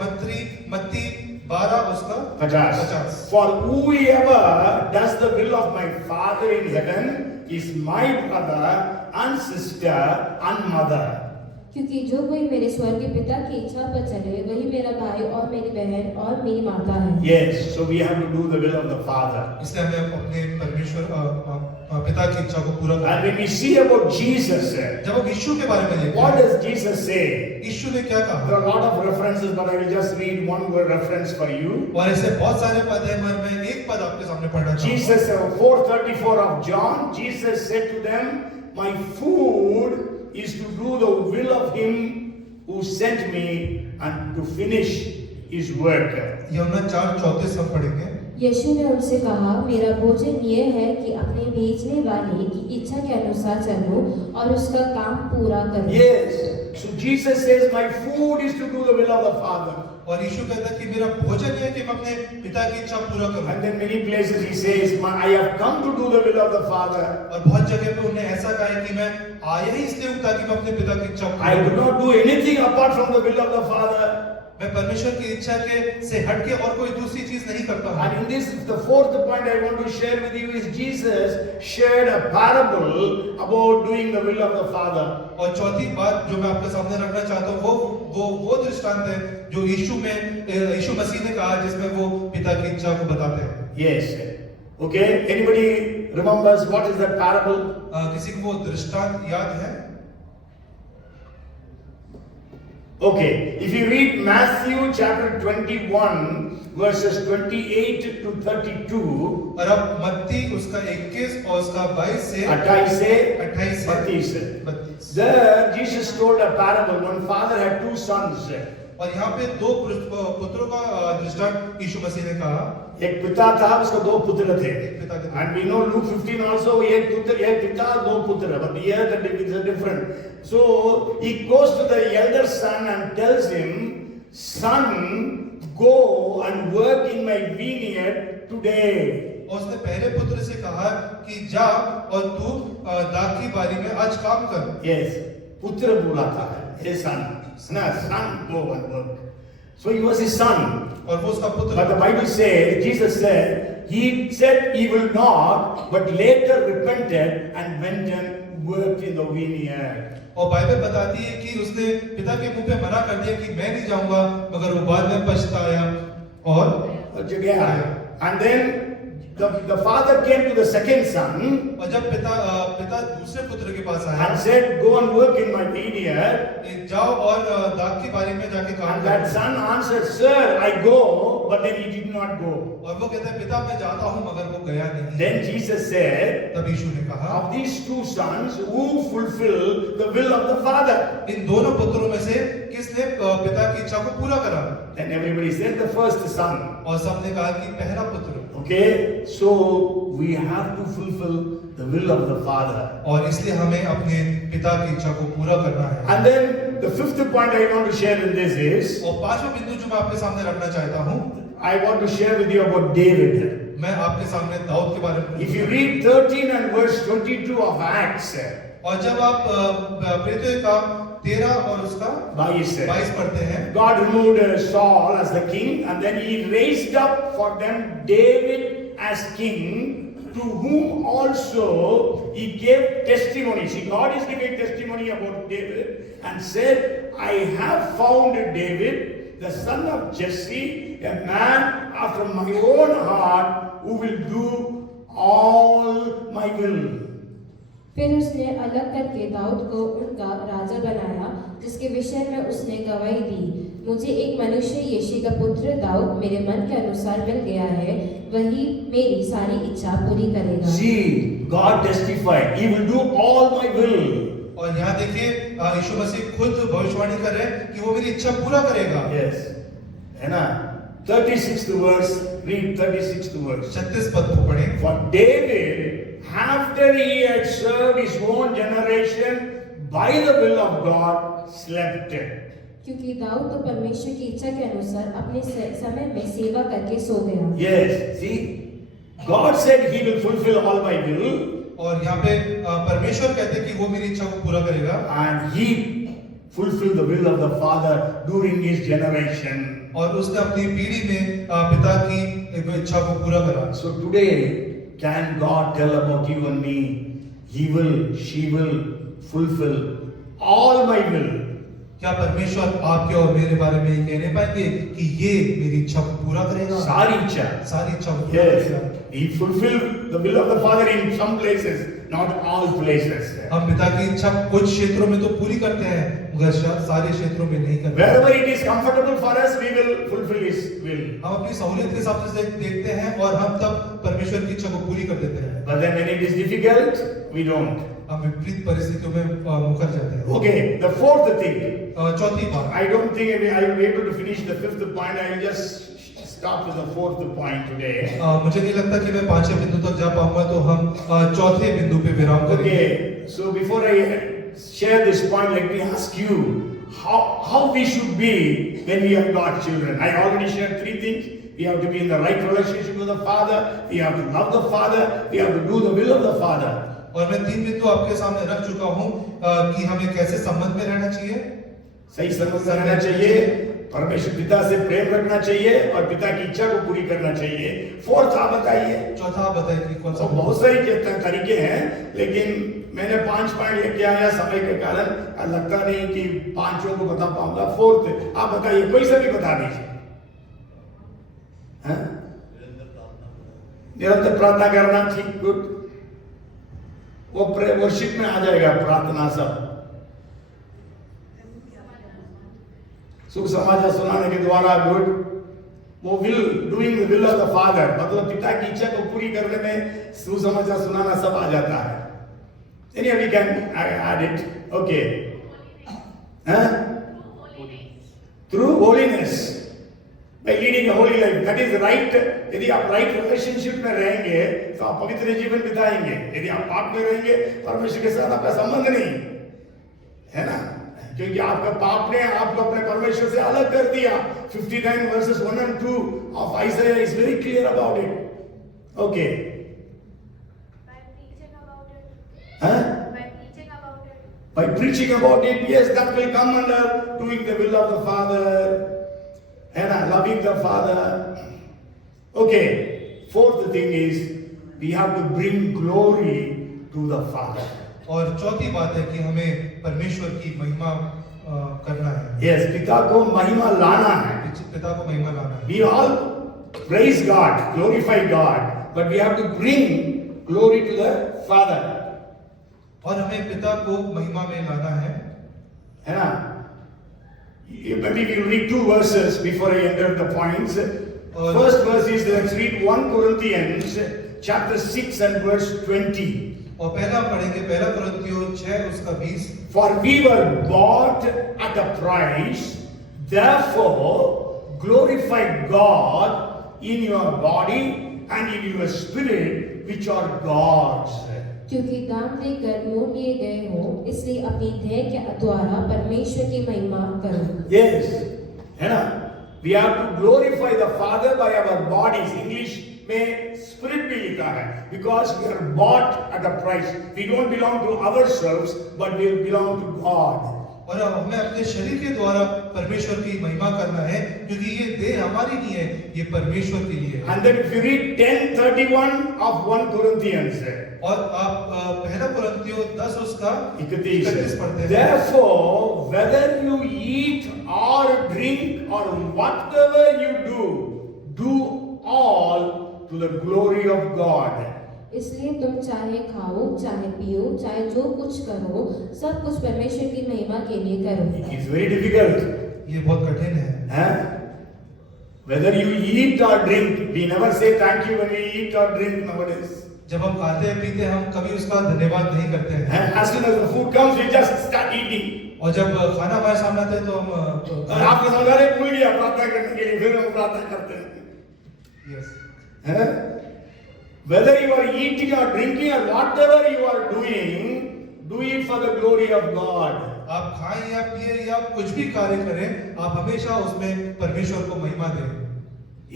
मत्ती 12 उसका 50। For whoever does the will of my Father in heaven is my brother and sister and mother. क्योंकि जो कोई मेरे स्वर्गीय पिता की इच्छा पर चले, वही मेरा भाई और मेरी बहन और मेरी माता है। Yes, so we have to do the will of the Father. इसलिए हमें अपने परमेश्वर पिता की इच्छा को पूरा करना And when we see about Jesus, है। जब हम यीशु के बारे में देखते what हैं, does Jesus say? यीशु ने क्या कहा? There are a lot of references, but I will just read one reference for you. और ऐसे बहुत सारे पद हैं, मगर मैं एक पद आपके सामने पढ़ना चाहूंगा। Jesus, 4:34 of John, Jesus said to them, my food is to do the will of Him who sent me and to finish His work. यूहन्ना 4:34 हम पढ़ेंगे। यीशु ने उनसे कहा, मेरा भोजन ये है कि अपने भेजने वाले की इच्छा के अनुसार चलूं और उसका काम पूरा करूं। Yes, so Jesus says, my food is to do the will of the Father. और यीशु कहता है कि मेरा भोजन है कि मैं अपने पिता की इच्छा पूरा करूं। And then many places He says, I have come to do the will of the Father. और बहुत जगह पे उन्हें ऐसा कहा है कि मैं आया ही इसलिए हूं ताकि मैं अपने पिता की इच्छा I do not do anything apart from the will of the Father. मैं परमेश्वर की इच्छा के से हटके और कोई दूसरी चीज नहीं करता हूं। And in this, the fourth point I want to share with you is Jesus shared a parable about doing the will of the Father. और चौथी बात जो मैं आपके सामने रखना चाहता हूं वो दृष्टांत है जो यीशु मसीह ने कहा, जिसमें वो पिता की इच्छा को बताते हैं। Yes. Okay. Anybody remembers what is that parable? किसी को वो दृष्टांत याद है? Okay. If you read Matthew chapter 21 verses 28 to 32, और अब मत्ती उसका 21 और उसका 22 से 28 से 28 से 32. There Jesus told a parable. One father had two sons. और यहाँ पे दो पुत्रों का दृष्टांत यीशु मसीह ने कहा। एक पिता था, उसको दो पुत्र थे। पिता के And we know Luke 15 also, एक पिता दो पुत्र, but here the is different. So he goes to the elder son and tells him, son, go and work in my vineyard today. और उसने पहले पुत्र से कहा कि जा और तू दाख की बारी में आज काम कर। Yes, पुत्र बुलाता है, his son, son, go and work. So he was his son. और वो उसका पुत्र। But the Bible says, Jesus said, he said he will not, but later repented and went and worked in the vineyard. और बाइबल बताती है कि उसने पिता के मुंह पे मना कर दिया कि मैं नहीं जाऊंगा, मगर वो बाद में पछताया और And then the father came to the second son और जब पिता दूसरे पुत्र के पास आया and said, "Go and work in my vineyard." जाओ और दाख की बारी में जाके काम And करो। that son answered, "Sir, I go," but then he did not go. और वो कहता है पिता मैं जाता हूँ मगर वो गया नहीं। Then Jesus said, तब यीशु ने कहा "Of these two sons, who fulfill the will of the father?" इन दोनों पुत्रों में से किसने पिता की इच्छा को पूरा करा? Then everybody said, "The first son." और सबने कहा कि पहला पुत्र। Okay, so we have to fulfill the will of the father. और इसलिए हमें अपने पिता की इच्छा को पूरा करना है। And then the fifth point I want to share in this is, और पांचवा बिंदु जो मैं आपके सामने रखना चाहता हूँ, I want to share with you about David. मैं आपके सामने दाऊद के बारे में। If you read 13 and verse 22 of Acts, और जब आप प्रेरितों के काम 13 और उसका 22 पढ़ते हैं, God removed Saul as the king, and then he raised up for them David as king, to whom also he gave testimony. See, God is giving testimony about David and said, "I have found David, the son of Jesse, a man after my own heart, who will do all my will." फिर उसने अलग करके दाऊद को उनका राजा बनाया, जिसके विषय में उसने गवाही दी, मुझे एक मनुष्य यिशै का पुत्र दाऊद मेरे मन के अनुसार मिल गया है, वही मेरी सारी इच्छा पूरी करेगा। See, God testified, He will do all my will. और यहाँ देखिए यीशु मसीह खुद भविष्यवाणी कर रहे हैं कि वो मेरी इच्छा पूरा करेगा। Yes, है ना? 36th verse, read 36th verse. 36 पद को पढ़ें। For David, after he had served his own generation by the will of God, slept. क्योंकि दाऊद तो परमेश्वर की इच्छा के अनुसार अपने समय में सेवा करके सो गया। Yes, see, God said He will fulfill all my will, और यहाँ पे परमेश्वर कहते हैं कि वो मेरी इच्छा को पूरा करेगा, and He fulfilled the will of the Father during his generation. और उसने अपनी पीढ़ी में पिता की इच्छा को पूरा करा। So today, can God tell about you and me? He will, she will fulfill all my will. क्या परमेश्वर आपके और मेरे बारे में ये कहने पाएंगे कि ये मेरी इच्छा को पूरा करेगा? सारी इच्छा। सारी इच्छा को पूरा Yes, करेगा। He fulfilled the will of the Father in some places, not all places. हम पिता की इच्छा कुछ क्षेत्रों में तो पूरी करते हैं, मगर सारे क्षेत्रों में नहीं करते। Wherever it is comfortable for us, we will fulfill His will. हम अपनी सहूलियत के हिसाब से देखते हैं और हम तब परमेश्वर की इच्छा को पूरी कर देते हैं। But then when it is difficult, we don't. हम विपरीत परिस्थितियों में मुकर जाते हैं। Okay, the fourth thing. चौथी बात, I don't think I will be able to finish the fifth point. I will just stop with the fourth point today. मुझे नहीं लगता कि मैं पांचवें बिंदु तक जा पाऊंगा, तो हम चौथे बिंदु पे विराम करेंगे। Okay, so before I share this point, let me ask you how we should be when we have got children. I already shared three things. We have to be in the right relationship with the Father. We have to love the Father. We have to do the will of the Father. और मैं 3 बिंदु आपके सामने रख चुका हूँ कि हमें कैसे संबंध में रहना चाहिए, सही संबंध में रहना चाहिए, परमेश्वर पिता से प्रेम रखना चाहिए और पिता की इच्छा को पूरी करना चाहिए। फोर्थ आप बताइए। चौथा आप बताइए कि कौन सा? तो बहुत सारे तरीके हैं, लेकिन मैंने 5 पॉइंट लेके आया, समय के कारण लगता नहीं कि पांचों को बता पाऊंगा। फोर्थ आप बताइए, कोई सा भी बता दीजिए। निरंतर प्रार्थना करना, ठीक, गुड। वो वर्शिप में आ जाएगा प्रार्थना सब। सुख समाचार सुनाने के द्वारा, गुड। वो doing the will of the father, मतलब पिता की इच्छा को पूरी करने में सुसमाचार सुनाना सब आ जाता है। Anyway, we can add it. Okay. Through holiness, by leading a holy life, that is right. यदि आप right relationship में रहेंगे तो आप पवित्र जीवन बिताएंगे। यदि आप पाप में रहेंगे, परमेश्वर के साथ आपका संबंध नहीं है ना, क्योंकि आपका पाप ने आपको अपने परमेश्वर से अलग कर दिया। 59 verses 1 and 2 of Isaiah is very clear about it. Okay. By preaching about it, yes, that will come under doing the will of the Father and loving the Father. Okay, fourth thing is we have to bring glory to the Father. और चौथी बात है कि हमें परमेश्वर की महिमा करना है। Yes, पिता को महिमा लाना है। पिता को महिमा लाना है। We all praise God, glorify God, but we have to bring glory to the Father. और हमें पिता को महिमा में लाना है ना? Maybe we'll read 2 verses before I enter the points. First verse is, let's read 1 Corinthians chapter 6 and verse 20. और पहला पढ़ेंगे, पहला कुरिन्थियों 6 उसका 20। For we were bought at a price, therefore glorify God in your body and in your spirit, which are God's. क्योंकि दाम देकर मोल लिए गए हो, इसलिए अपनी देह के द्वारा परमेश्वर की महिमा करो। Yes, है ना? We have to glorify the Father by our bodies. English में spirit भी लिखा है, because we are bought at a price. We don't belong to ourselves, but we belong to God. और हमें अपने शरीर के द्वारा परमेश्वर की महिमा करना है, क्योंकि ये देह हमारी नहीं है, ये परमेश्वर के लिए है। And then if you read 10:31 of 1 Corinthians, और आप पहला कुरिन्थियों 10 उसका 31 पढ़ते हैं। Therefore, whether you eat or drink or whatever you do all to the glory of God. इसलिए तुम चाहे खाओ, चाहे पियो, चाहे जो कुछ करो, सब कुछ परमेश्वर की महिमा के लिए करो। It is very difficult. ये बहुत कठिन है। Whether you eat or drink, we never say thank you when we eat or drink nowadays. जब हम खाते हैं पीते हैं, हम कभी उसका धन्यवाद नहीं करते हैं। As soon as the food comes, we just start eating. और जब खाना हमारे सामने आता है तो हम आपको समझा रहे, भूल गया प्रार्थना करने के लिए, फिर हम प्रार्थना करते हैं। Yes. Whether you are eating or drinking or whatever you are doing, do it for the glory of God. आप खाएं या पिए या कुछ भी कार्य करें, आप हमेशा उसमें परमेश्वर को महिमा दें।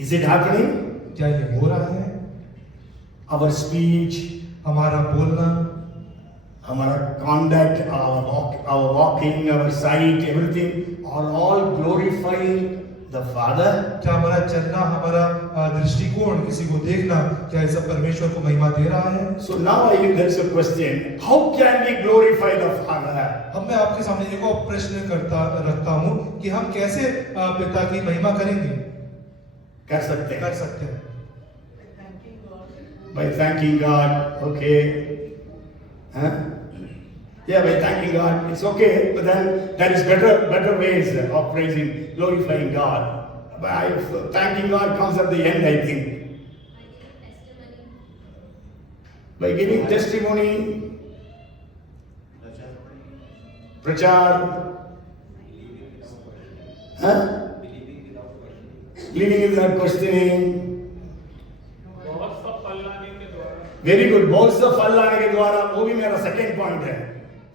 Is it happening? क्या ये हो रहा है? Our speech, हमारा बोलना, our conduct, our walking, our sight, everything are all glorifying the Father. क्या हमारा चलना, हमारा दृष्टिकोण, किसी को देखना, क्या ये सब परमेश्वर को महिमा दे रहा है? So now there's a question: how can we glorify the Father? अब मैं आपके सामने एक और प्रश्न रखता हूँ कि हम कैसे पिता की महिमा करेंगे? कर सकते हैं। By thanking God, okay? Yeah, by thanking God, it's okay. But then there is better ways of praising, glorifying God. But thanking God comes at the end, I think. By giving testimony, prachar, living without questioning. Very good, बहुत सा फल लाने के द्वारा, वो भी मेरा second point है।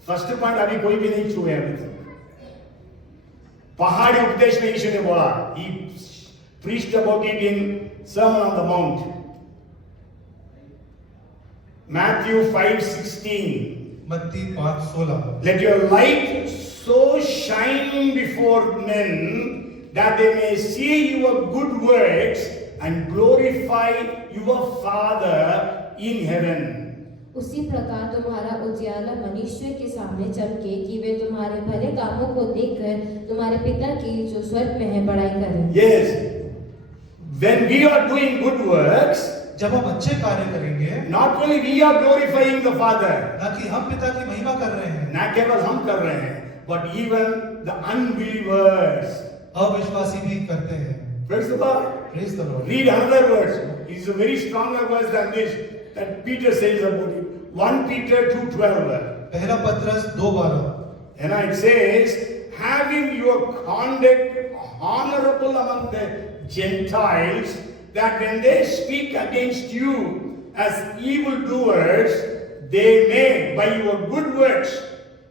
फर्स्ट पॉइंट अभी कोई भी नहीं छुए अभी तक। पहाड़ी उपदेश में यीशु ने बोला, he preached about it in Sermon on the Mount. Matthew 5:16. मत्ती 5:16। Let your light so shine before men that they may see your good works and glorify your Father in heaven. उसी प्रकार तुम्हारा उजियाला मनुष्य के सामने चमके कि वे तुम्हारे भले कामों को देखकर तुम्हारे पिता की जो स्वर्ग में है बड़ाई करें। Yes, when we are doing good works, जब हम अच्छे कार्य करेंगे, not only we are glorifying the Father, ना कि हम पिता की महिमा कर रहे हैं, ना केवल हम कर रहे हैं, but even the unbelievers, अविश्वासी भी करते हैं। Praise the Lord. Praise the Lord. Read another verse. It's a very stronger verse than this that Peter says about it. 1 Peter 2:12. पहला पत्रस 2:12। And it says, having your conduct honorable among the Gentiles, that when they speak against you as evildoers, they may, by your good works,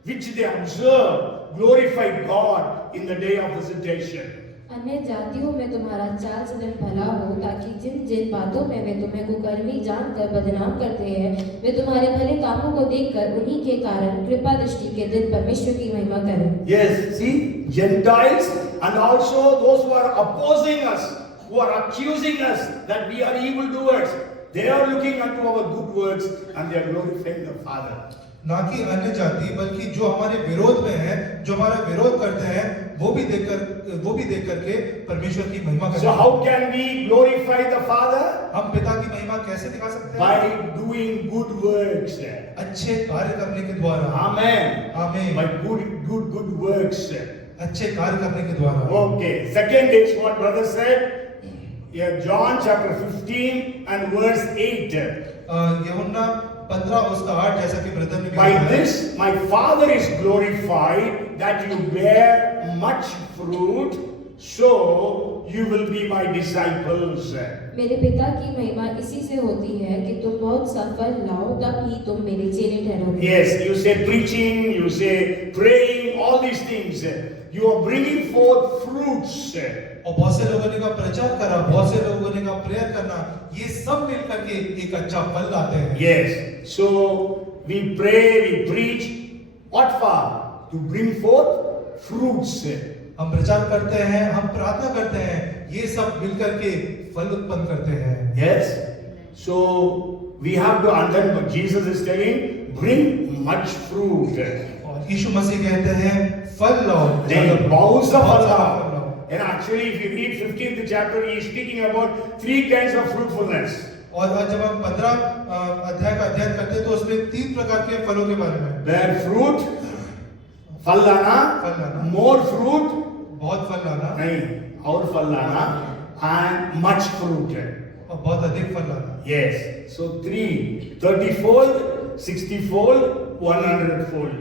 which they observe, glorify God in the day of visitation. अन्य जातियों में तुम्हारा चाल चलन भला हो, ताकि जिन जिन बातों में वे तुम्हें कुकर्मी जानकर बदनाम करते हैं, वे तुम्हारे भले कामों को देखकर उन्हीं के कारण कृपा दृष्टि के दिन परमेश्वर की महिमा करें। Yes, see, Gentiles and also those who are opposing us, who are accusing us that we are evildoers, they are looking unto our good works and they are glorifying the Father. ना कि अन्य जाति, बल्कि जो हमारे विरोध में है, जो हमारा विरोध करते हैं, वो भी देख करके परमेश्वर की महिमा So करेंगे। how can we glorify the Father? हम पिता की महिमा कैसे दिखा सकते हैं? By doing good works. अच्छे कार्य करने के द्वारा। Amen. आमीन। By good works. अच्छे कार्य करने के द्वारा। Okay. Second is what brother said. Yeah, John chapter 15 and verse 8. यूहन्ना 15 उसका 8 जैसा कि ब्रदर ने भी By बताया। this my Father is glorified, that you bear much fruit, so you will be my disciples. मेरे पिता की महिमा इसी से होती है कि तुम बहुत सा फल लाओ, तब ही तुम मेरे चेले ठहरोगे। Yes, you say preaching, you say praying, all these things. You are bringing forth fruits. और बहुत से लोगों ने का प्रचार करा, बहुत से लोगों ने का प्रेयर करना, ये सब मिलकर के एक अच्छा फल लाते हैं। Yes, so we pray, we preach. What for? To bring forth fruits. हम प्रचार करते हैं, हम प्रार्थना करते हैं, ये सब मिलकर के फल उत्पन्न करते हैं। Yes, so we have to understand what Jesus is telling. Bring much fruit. और यीशु मसीह कहते हैं फल लाओ, Then बहुत सा बहुत फल सारा लाओ. फल लाओ। And actually, if you read 15th chapter, he is speaking about 3 kinds of fruitfulness. और जब हम 15 अध्याय का अध्ययन करते हैं तो उसमें 3 प्रकार के फलों के बारे में। Bear fruit, फल फल लाना, लाना। more fruit, बहुत फल लाना नहीं, और फल लाना, and much fruit. और बहुत अधिक फल लाना। Yes, so 3, 30-fold, 60-fold, 100-fold.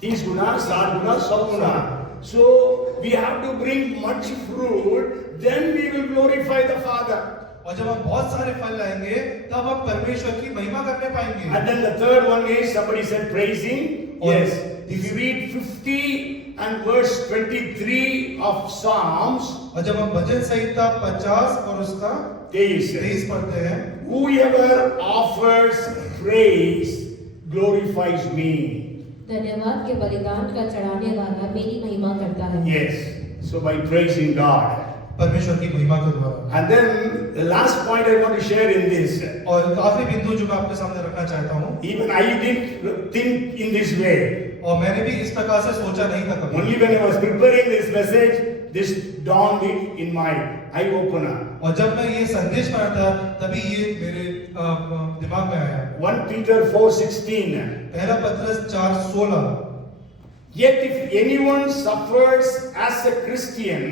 30 Guna, 60 Guna, 100 Guna. So we have to bring much fruit, then we will glorify the Father. और जब हम बहुत सारे फल लाएंगे तब हम परमेश्वर की महिमा करने पाएंगे। And then the third one is, somebody said praising. Or- Yes, if you read 50 and verse 23 of Psalms, और जब हम भजन संहिता 50 और उसका 23 पढ़ते हैं, whoever offers praise glorifies me. धन्यवाद के बलिदान का चढ़ाने वाला मेरी महिमा करता है। Yes, so by praising God. परमेश्वर की महिमा के द्वारा। And then the last point I want to share in this, और आखिरी बिंदु जो मैं आपके सामने रखना चाहता हूँ, even I didn't think in this way. और मैंने भी इस प्रकार से सोचा नहीं था कभी। Only when I was preparing this message, this dawned in my eye opener. और जब मैं ये संदेश पढ़ा था तभी ये मेरे दिमाग में आया। 1 Peter 4:16. पहला पत्रस 4:16। Yet if anyone suffers as a Christian,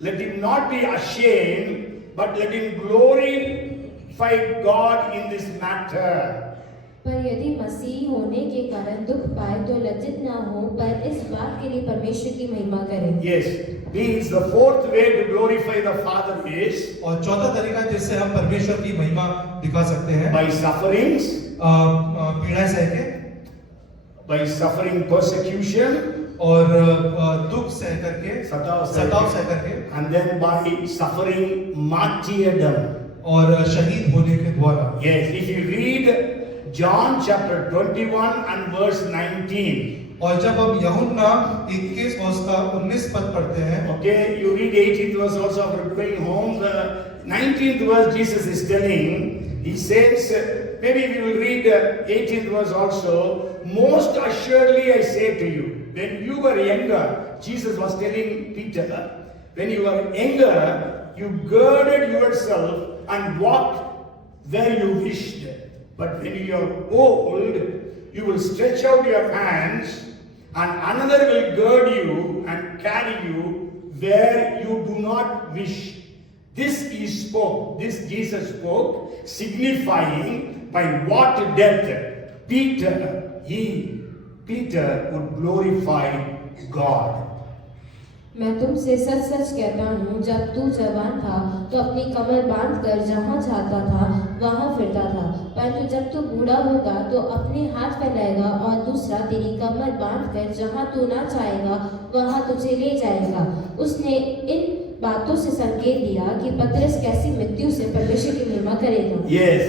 let him not be ashamed, but let him glorify God in this matter. पर यदि मसीह होने के कारण दुख पाए तो लज्जित ना हो, पर इस बात के लिए परमेश्वर की महिमा करें। Yes, means the fourth way to glorify the Father is और चौथा तरीका जिससे हम परमेश्वर की महिमा दिखा सकते हैं, by sufferings, पीड़ा सह के by suffering persecution, और दुख सह करके, सताव सह करके, and then by suffering martyrdom. और शहीद होने के द्वारा। Yes, if you read John chapter 21 and verse 19. और जब हम यूहन्ना 21 और उसका 19 पद पढ़ते हैं, Okay, you read 18th verse also after going home. The 19th verse Jesus is telling, he says, maybe we will read 18th verse also. Most assuredly I say to you, when you were younger, Jesus was telling Peter, when you were younger, you girded yourself and walked where you wished. But when you are old, you will stretch out your hands, and another will gird you and carry you where you do not wish. This Jesus spoke, signifying by what death Peter would glorify God. मैं तुमसे सच सच कहता हूँ, जब तू जवान था तो अपनी कमर बांधकर जहाँ चाहता था वहाँ फिरता था, परंतु जब तू बूढ़ा होगा तो अपने हाथ फैलाएगा और दूसरा तेरी कमर बांधकर जहाँ तू ना चाहेगा वहाँ तुझे ले जाएगा। उसने इन बातों से संकेत दिया कि पतरस कैसी मृत्यु से परमेश्वर की महिमा करेगा। Yes,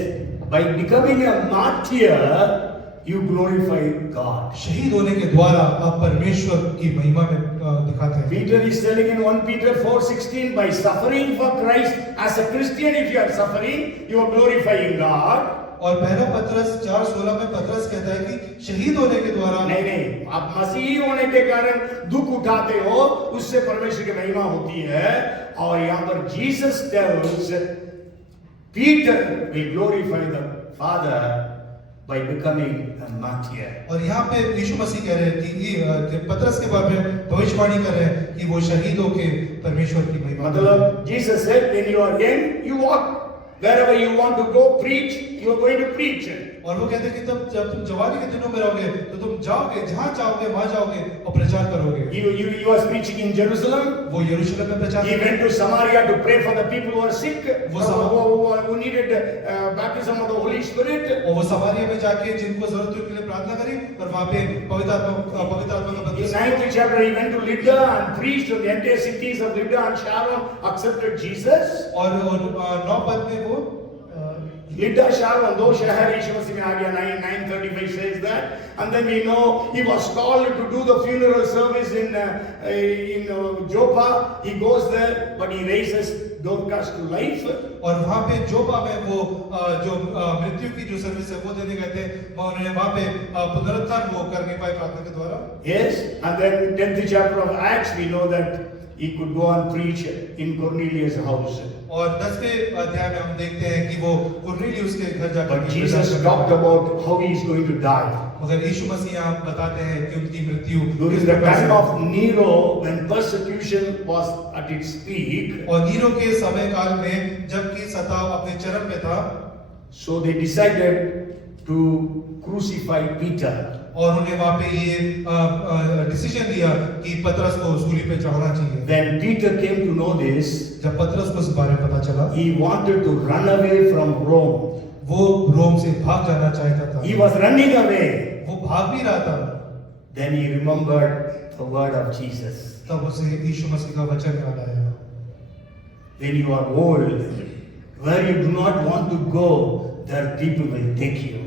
by becoming a martyr, you glorify God. शहीद होने के द्वारा आप परमेश्वर की महिमा में दिखाते हैं। Peter is telling in 1 Peter 4:16, by suffering for Christ as a Christian, if you are suffering, you are glorifying God. और पहला पतरस 4:16 में पतरस कहता है कि शहीद होने के द्वारा नहीं नहीं, आप मसीही होने के कारण दुख उठाते हो, उससे परमेश्वर की महिमा होती है। और यहाँ पर Jesus tells Peter will glorify the father by becoming a martyr. और यहाँ पे यीशु मसीह कह रहे हैं कि पतरस के बारे में भविष्यवाणी कर रहे हैं कि वो शहीद होके परमेश्वर की महिमा मतलब Jesus said, when you are young, you walk wherever you want to go preach, you are going to preach. और वो कहते हैं कि तब जब तुम जवानी के दिनों में रहोगे तो तुम जाओगे जहाँ चाहोगे वहाँ जाओगे और प्रचार करोगे। He was preaching in Jerusalem. वो यरूशलेम में प्रचार He went to Samaria to pray for the people who are sick, who needed baptism of the Holy Spirit. और वो समारिया में जाके जिनको जरूरत है उनके लिए प्रार्थना करी और वहाँ पे पवित्र आत्मा का In बपतिस्मा। 9th chapter, he went to Lydda and preached to the entire cities of Lydda and Sharon, accepted Jesus. और 9 पद में वो Lydda, Sharon, दो शहर यीशु मसीह में आ गया। 9:35 says that, and then we know he was called to do the funeral service in Joppa. He goes there, but he raises Dorcas to life. और वहाँ पे जोपा में वो जो मृत्यु की जो सर्विस है वो देने गए थे, उन्होंने वहाँ पे पुनरुत्थान वो कर नहीं पाए प्रार्थना के द्वारा। Yes, and then 10th chapter of Acts, we know that he could go and preach in Cornelius' house. और 10वें अध्याय में हम देखते हैं कि वो कुरनेलियुस के घर जाकर But Jesus talked about how he is going to die. मगर यीशु मसीह यहाँ बताते हैं कि उनकी मृत्यु During the time of Nero, when persecution was at its peak, और नीरो के समय काल में जबकि सताव अपने चरम पे था, so they decided to crucify Peter. और उन्हें वहाँ पे ये डिसीजन लिया कि पतरस को सूली पे चढ़ाना चाहिए। When Peter came to know this, जब पतरस को इस बारे में पता चला, he wanted to run away from Rome. वो रोम से भाग जाना चाहता था। He was running away. वो भाग भी रहा था। Then he remembered the word of Jesus. तब उसे यीशु मसीह का वचन याद आया। When you are old, where you do not want to go, there people will take you.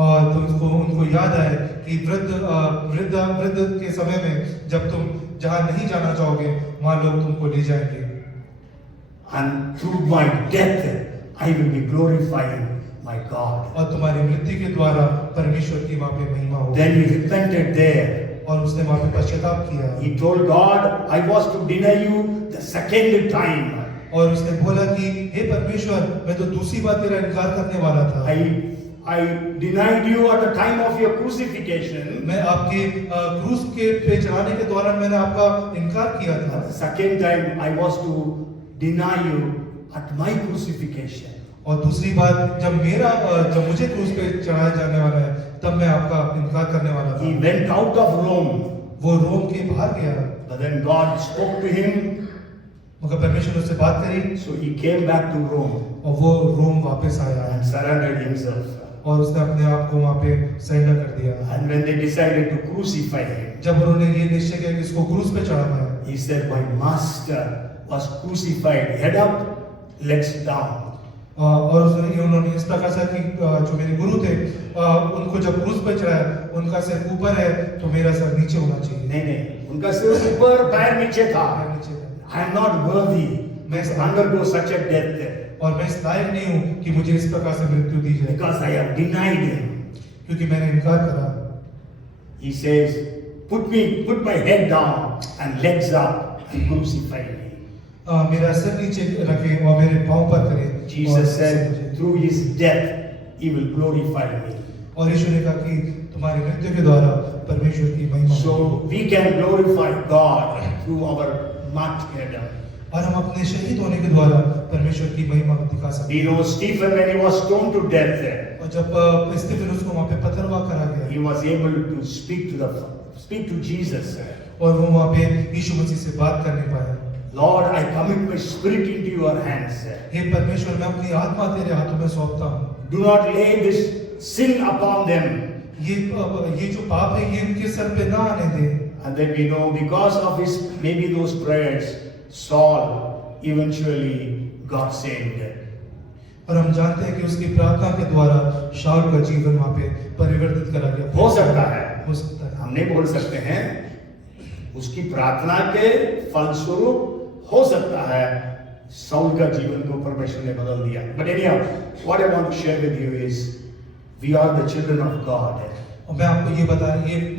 और तो उनको याद आए कि वृद्ध के समय में जब तुम जहाँ नहीं जाना चाहोगे वहाँ लोग तुमको ले जाएंगे। And through my death, I will be glorifying my God. और तुम्हारी मृत्यु के द्वारा परमेश्वर की वहाँ पे महिमा होगी। Then he repented there. और उसने वहाँ पे पश्चाताप किया। He told God, I was to deny you the second time. और उसने बोला कि हे परमेश्वर, मैं तो दूसरी बार तेरा इनकार करने वाला था। I denied you at the time of your crucifixion. मैं आपके क्रूस के पे चढ़ाने के दौरान मैंने आपका इनकार किया था। The second time I was to deny you at my crucifixion. और दूसरी बार जब मुझे क्रूस पे चढ़ाया जाने वाला है तब मैं आपका इनकार करने वाला था। He went out of Rome. वो रोम के बाहर गया। But then God spoke to him. मगर परमेश्वर उससे बात करी। So he came back to Rome. और वो रोम वापस आया and surrendered himself. और उसने अपने आप को वहाँ पे सरेंडर कर दिया। And when they decided to crucify him, जब उन्होंने ये निश्चय किया कि इसको क्रूस पे चढ़ाना है, he said, "My master was crucified, head up, legs down." और उन्होंने इस प्रकार से कि जो मेरे गुरु थे उनको जब क्रूस पे चढ़ाया, उनका सिर ऊपर है तो मेरा सर नीचे होना चाहिए। नहीं, उनका सिर ऊपर पैर नीचे था। I am not worthy to undergo such a death. और मैं इस लायक नहीं हूँ कि मुझे इस प्रकार से मृत्यु दी जाए। Because I have denied him. क्योंकि मैंने इनकार करा। He says, "Put my head down and legs up and crucify me." मेरा सिर नीचे रखे और मेरे पांव पर करे। Jesus said, "Through his death, he will glorify me." और यीशु ने कहा कि तुम्हारी मृत्यु के द्वारा परमेश्वर की महिमा। So we can glorify God through our martyrdom. और हम अपने शहीद होने के द्वारा परमेश्वर की महिमा दिखा सकते हैं। We know Stephen, when he was stoned to death, और जब स्तिफनुस को वहाँ पे पथरवाह करा गया, he was able to speak to Jesus. और वो वहाँ पे यीशु मसीह से बात करने पाया। Lord, I commit my spirit into your hands. हे परमेश्वर, मैं अपनी आत्मा तेरे हाथों में सौंपता हूँ। Do not lay this sin upon them. ये जो पाप है ये इनके सर पे ना आने दे। And then we know because of his maybe those prayers, Saul eventually got saved. और हम जानते हैं कि उसकी प्रार्थना के द्वारा शाऊल का जीवन वहाँ पे परिवर्तित करा गया। हो सकता है, हम नहीं बोल सकते हैं, उसकी प्रार्थना के फलस्वरूप हो सकता है शाऊल का जीवन को परमेश्वर ने बदल दिया। But anyhow, what I want to share with you is We are the children of God. और मैं आपको ये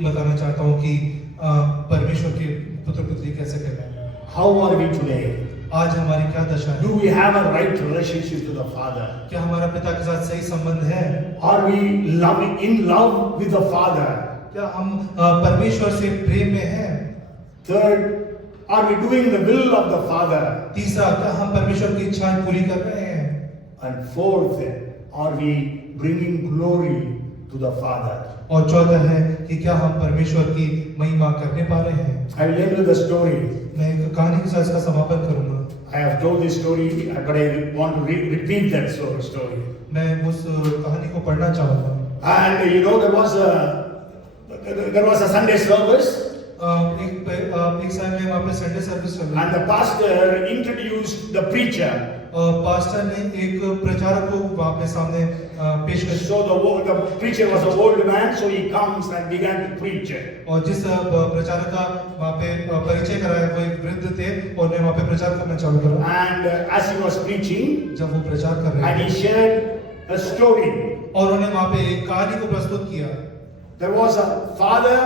बताना चाहता हूँ कि परमेश्वर के पुत्र पुत्री कैसे कहलाएं। How are we today? आज हमारी क्या दशा है? Do we have a right relationship to the Father? क्या हमारा पिता के साथ सही संबंध है? Are we in love with the Father? क्या हम परमेश्वर से प्रेम में हैं? Third, are we doing the will of the Father? तीसरा, क्या हम परमेश्वर की इच्छाएं पूरी कर रहे हैं? And fourth, are we bringing glory to the Father? और चौथा है कि क्या हम परमेश्वर की महिमा करने पा रहे हैं? I will end with a story. मैं एक कहानी के साथ इसका समापन करूंगा। I have told this story, but I want to repeat that story. मैं उस कहानी को पढ़ना चाहूंगा। And you know, there was a Sunday service, एक समय में वहाँ पे संडे सर्विस चल रही and the pastor introduced the preacher. Pastor ने एक प्रचारक को वहाँ पे सामने पेश कर। So the preacher was an old man, so he comes and began to preach. और जिस प्रचारक का वहाँ पे परिचय कराया वो एक वृद्ध थे और उन्हें वहाँ पे प्रचार करना चालू करा। And as he was preaching, जब वो प्रचार कर रहे and थे he shared a story. और उन्हें वहाँ पे एक कहानी को प्रस्तुत किया। There was a father,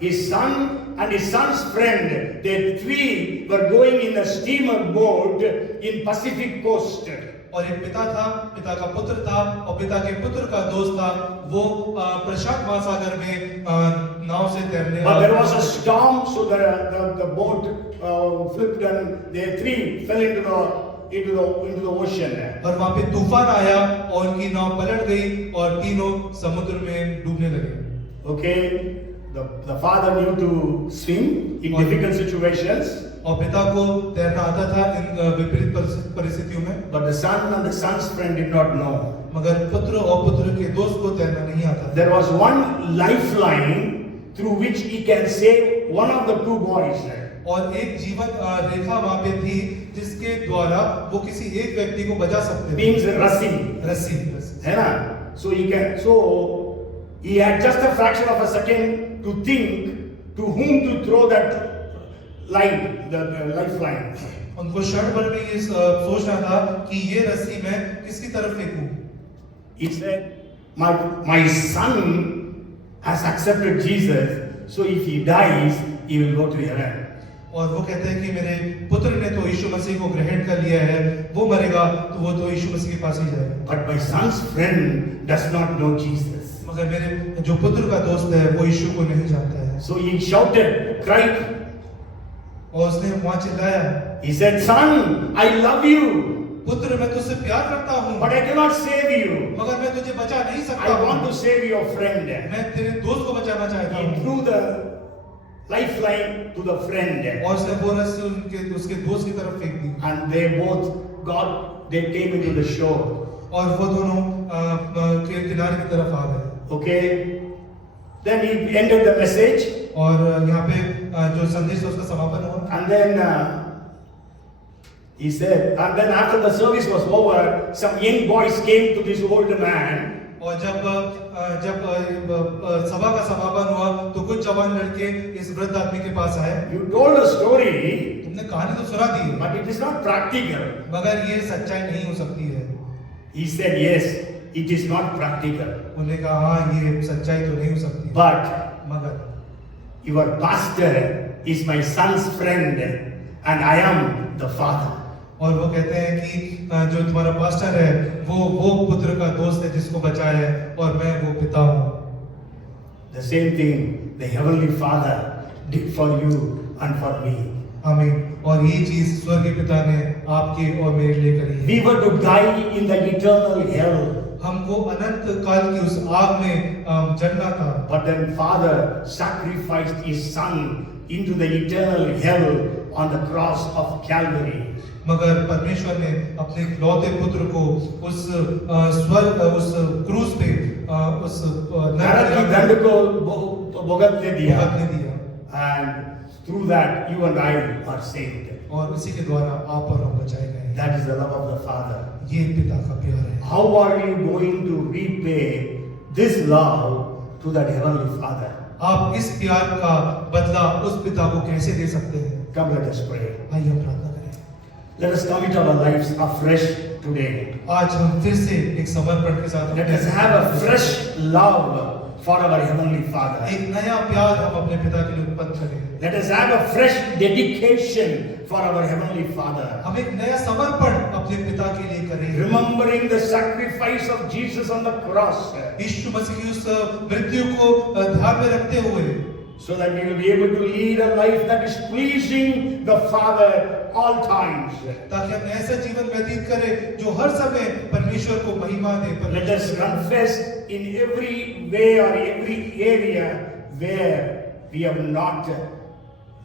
his son, and his son's friend. They three were going in a steamer boat in Pacific coast. और एक पिता था, पिता का पुत्र था और पिता के पुत्र का दोस्त था। वो प्रशांत महासागर में नाव से तैरने But there was a storm, so the boat flipped and they three fell into the ocean. और वहाँ पे तूफान आया और उनकी नाव पलट गई और तीनों समुद्र में डूबने लगे। Okay, the father knew to swim in difficult situations. और पिता को तैरना आता था इन विपरीत परिस्थितियों में। But the son and the son's friend did not know. मगर पुत्र और पुत्र के दोस्त को तैरना नहीं आता। There was one lifeline through which he can save one of the two boys. और एक जीवन रेखा वहाँ पे थी जिसके द्वारा वो किसी एक व्यक्ति को बचा सकते थे। Means रस्सी है ना? So he had just a fraction of a second to think to whom to throw that line, the lifeline. उनको क्षण भर में ये सोचना था कि ये रस्सी मैं किसकी तरफ फेंकूं। He said, my son has accepted Jesus, so if he dies, he will go to heaven. और वो कहते हैं कि मेरे पुत्र ने तो यीशु मसीह को ग्रहण कर लिया है, वो मरेगा तो वो तो यीशु मसीह के पास ही जाएगा। But my son's friend does not know Jesus. मगर मेरे जो पुत्र का दोस्त है वो यीशु को नहीं जानता है। So he shouted, cried. और उसने वहाँ चिल्लाया। He said, son, I love you. पुत्र मैं तुझसे प्यार करता हूँ। But I cannot save you. मगर मैं तुझे बचा नहीं सकता। I want to save your friend. मैं तेरे दोस्त को बचाना चाहता हूँ। He threw the lifeline to the friend. और उसने वो रस्सी उसके दोस्त की तरफ फेंक दी। And they came into the shore. और वो दोनों के किनारे की तरफ आ गए। Okay. Then he ended the message. और यहाँ पे जो संदेश उसका समापन हुआ। And then he said, and then after the service was over, some young boys came to this old man. और जब सभा का समापन हुआ तो कुछ जवान लड़के इस वृद्ध आदमी के पास आए। You told a story, तुमने कहानी तो सुना दी, but it is not practical. मगर ये सच्चाई नहीं हो सकती है। He said, yes, it is not practical. उन्होंने कहा हाँ ये सच्चाई तो नहीं हो सकती। But मगर your pastor is my son's friend, and I am the father. और वो कहते हैं कि जो तुम्हारा पास्टर है वो पुत्र का दोस्त है जिसको बचाया है और मैं वो पिता हूँ। The same thing the heavenly Father did for you and for me. आमीन। और ये चीज स्वर्गीय पिता ने आपके और मेरे लिए करी है। We were to die in the eternal hell. हमको अनंत काल की उस आग में जलना था। But then Father sacrificed His Son into the eternal hell on the cross of Calvary. मगर परमेश्वर ने अपने इकलौते पुत्र को उस क्रूस पे उस नरक को भुगतने दिया। And through that you and I are saved. और उसी के द्वारा आप और हम बचाए गए। That is the love of the Father. ये पिता का प्यार है। How are you going to repay this love to that heavenly Father? आप इस प्यार का बदला उस पिता को कैसे दे सकते हैं? Come, let us pray. आइए हम प्रार्थना करें। Let us commit our lives afresh today. आज हम फिर से एक समर्पण के साथ Let us have a fresh love for our Heavenly Father. एक नया प्यार हम अपने पिता के लिए उत्पन्न करें। Let us have a fresh dedication for our Heavenly Father. हम एक नया समर्पण अपने पिता के लिए करें, Remembering the sacrifice of Jesus on the cross, यीशु मसीह की उस मृत्यु को ध्यान में रखते हुए, so that we will be able to lead a life that is pleasing the Father all times. ताकि हम ऐसा जीवन व्यतीत करें जो हर समय परमेश्वर को महिमा दे। Let us confess in every way or every area where we have not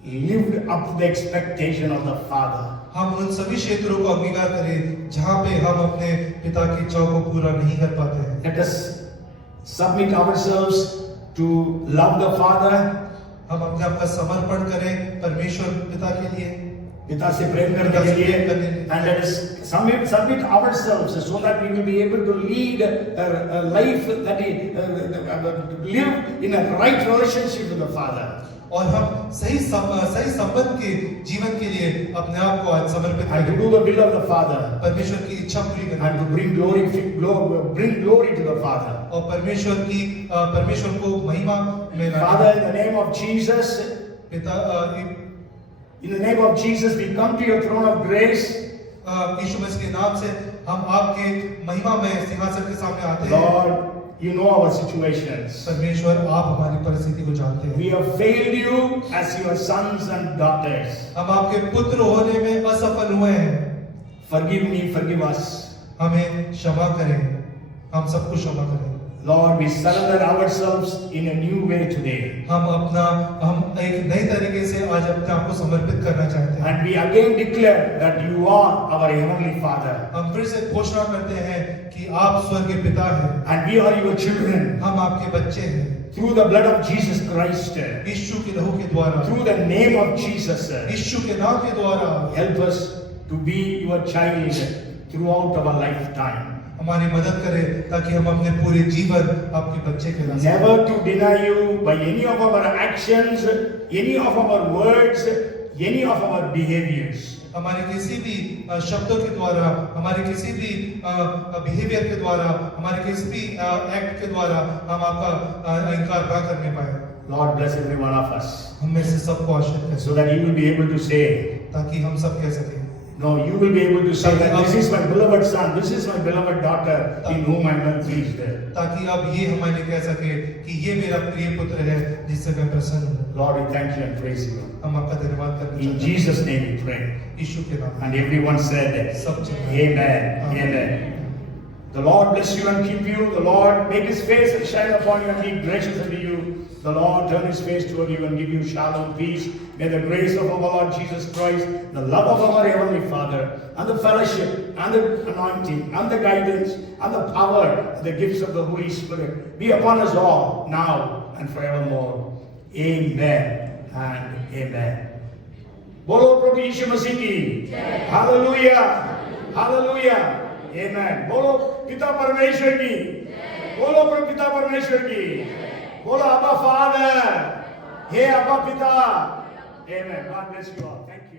lived up to the expectation of the Father. हम उन सभी क्षेत्रों को अंगीकार करें जहाँ पे हम अपने पिता की इच्छाओं को पूरा नहीं कर पाते हैं। Let us submit ourselves to love the Father. हम अपने आप का समर्पण करें परमेश्वर पिता के लिए, पिता से प्रेम करने के लिए, and let us submit ourselves so that we will be able to lead a life that is live in a right relationship with the Father. और हम सही संबंध के जीवन के लिए अपने आप को आज समर्पित And to करें, do the will of the Father, परमेश्वर की इच्छा पूरी करें and to bring glory to the Father. और परमेश्वर को महिमा में लाएं। Father, in the name of Jesus, पिता in the name of Jesus, we come to your throne of grace. यीशु मसीह के नाम से हम आपके महिमा में सिंहासन के सामने आते हैं। Lord, you know our situations. परमेश्वर आप हमारी परिस्थिति को जानते हैं। We have failed you as your sons and daughters. हम आपके पुत्र होने में असफल हुए हैं। Forgive me, forgive us. हमें क्षमा करें, हम सबको क्षमा करें। Lord, we surrender ourselves in a new way today. हम एक नई तरीके से आज अपने आप को समर्पित करना चाहते हैं। And we again declare that you are our Heavenly Father. हम फिर से घोषणा करते हैं कि आप स्वर्गीय पिता हैं, And we are your children. हम आपके बच्चे हैं। Through the blood of Jesus Christ, यीशु के लहू के द्वारा, through the name of Jesus, यीशु के नाम के द्वारा help us to be your child throughout our lifetime. हमारी मदद करें ताकि हम अपने पूरे जीवन आपके बच्चे के रास्ते Never to deny you by any of our actions, any of our words, any of our behaviors. हमारे किसी भी शब्दों के द्वारा, हमारे किसी भी बिहेवियर के द्वारा, हमारे किसी भी एक्ट के द्वारा हम आपका इनकार ना करने पाए। Lord, bless every one of us, हम में से सबको आशीर्वाद करें so that you will be able to say, ताकि हम सब कह सकें, no, you will be able to say that this is my beloved son, this is my beloved daughter, in whom I am well pleased. ताकि अब ये हमारे कह सके कि ये मेरा प्रिय पुत्र है जिससे मैं प्रसन्न हूँ। Lord, we thank you and praise you. हम आपका धन्यवाद करते In हैं Jesus' name we pray. यीशु के नाम। And everyone said, सब जगह। Amen. Amen. The Lord bless you and keep you. The Lord make his face and shine upon you and be gracious unto you. The Lord turn his face toward you and give you shalom, peace. May the grace of our Lord Jesus Christ, the love of our Heavenly Father, and the fellowship, and the anointing, and the guidance, and the power, and the gifts of the Holy Spirit be upon us all, now and forevermore. Amen and amen. बोलो प्रभु यीशु मसीह की hallelujah hallelujah amen. बोलो पिता परमेश्वर की, बोलो प्रभु पिता परमेश्वर की, बोलो अब्बा फादर, हे अब्बा पिता। आमेन। God bless you all. Thank you.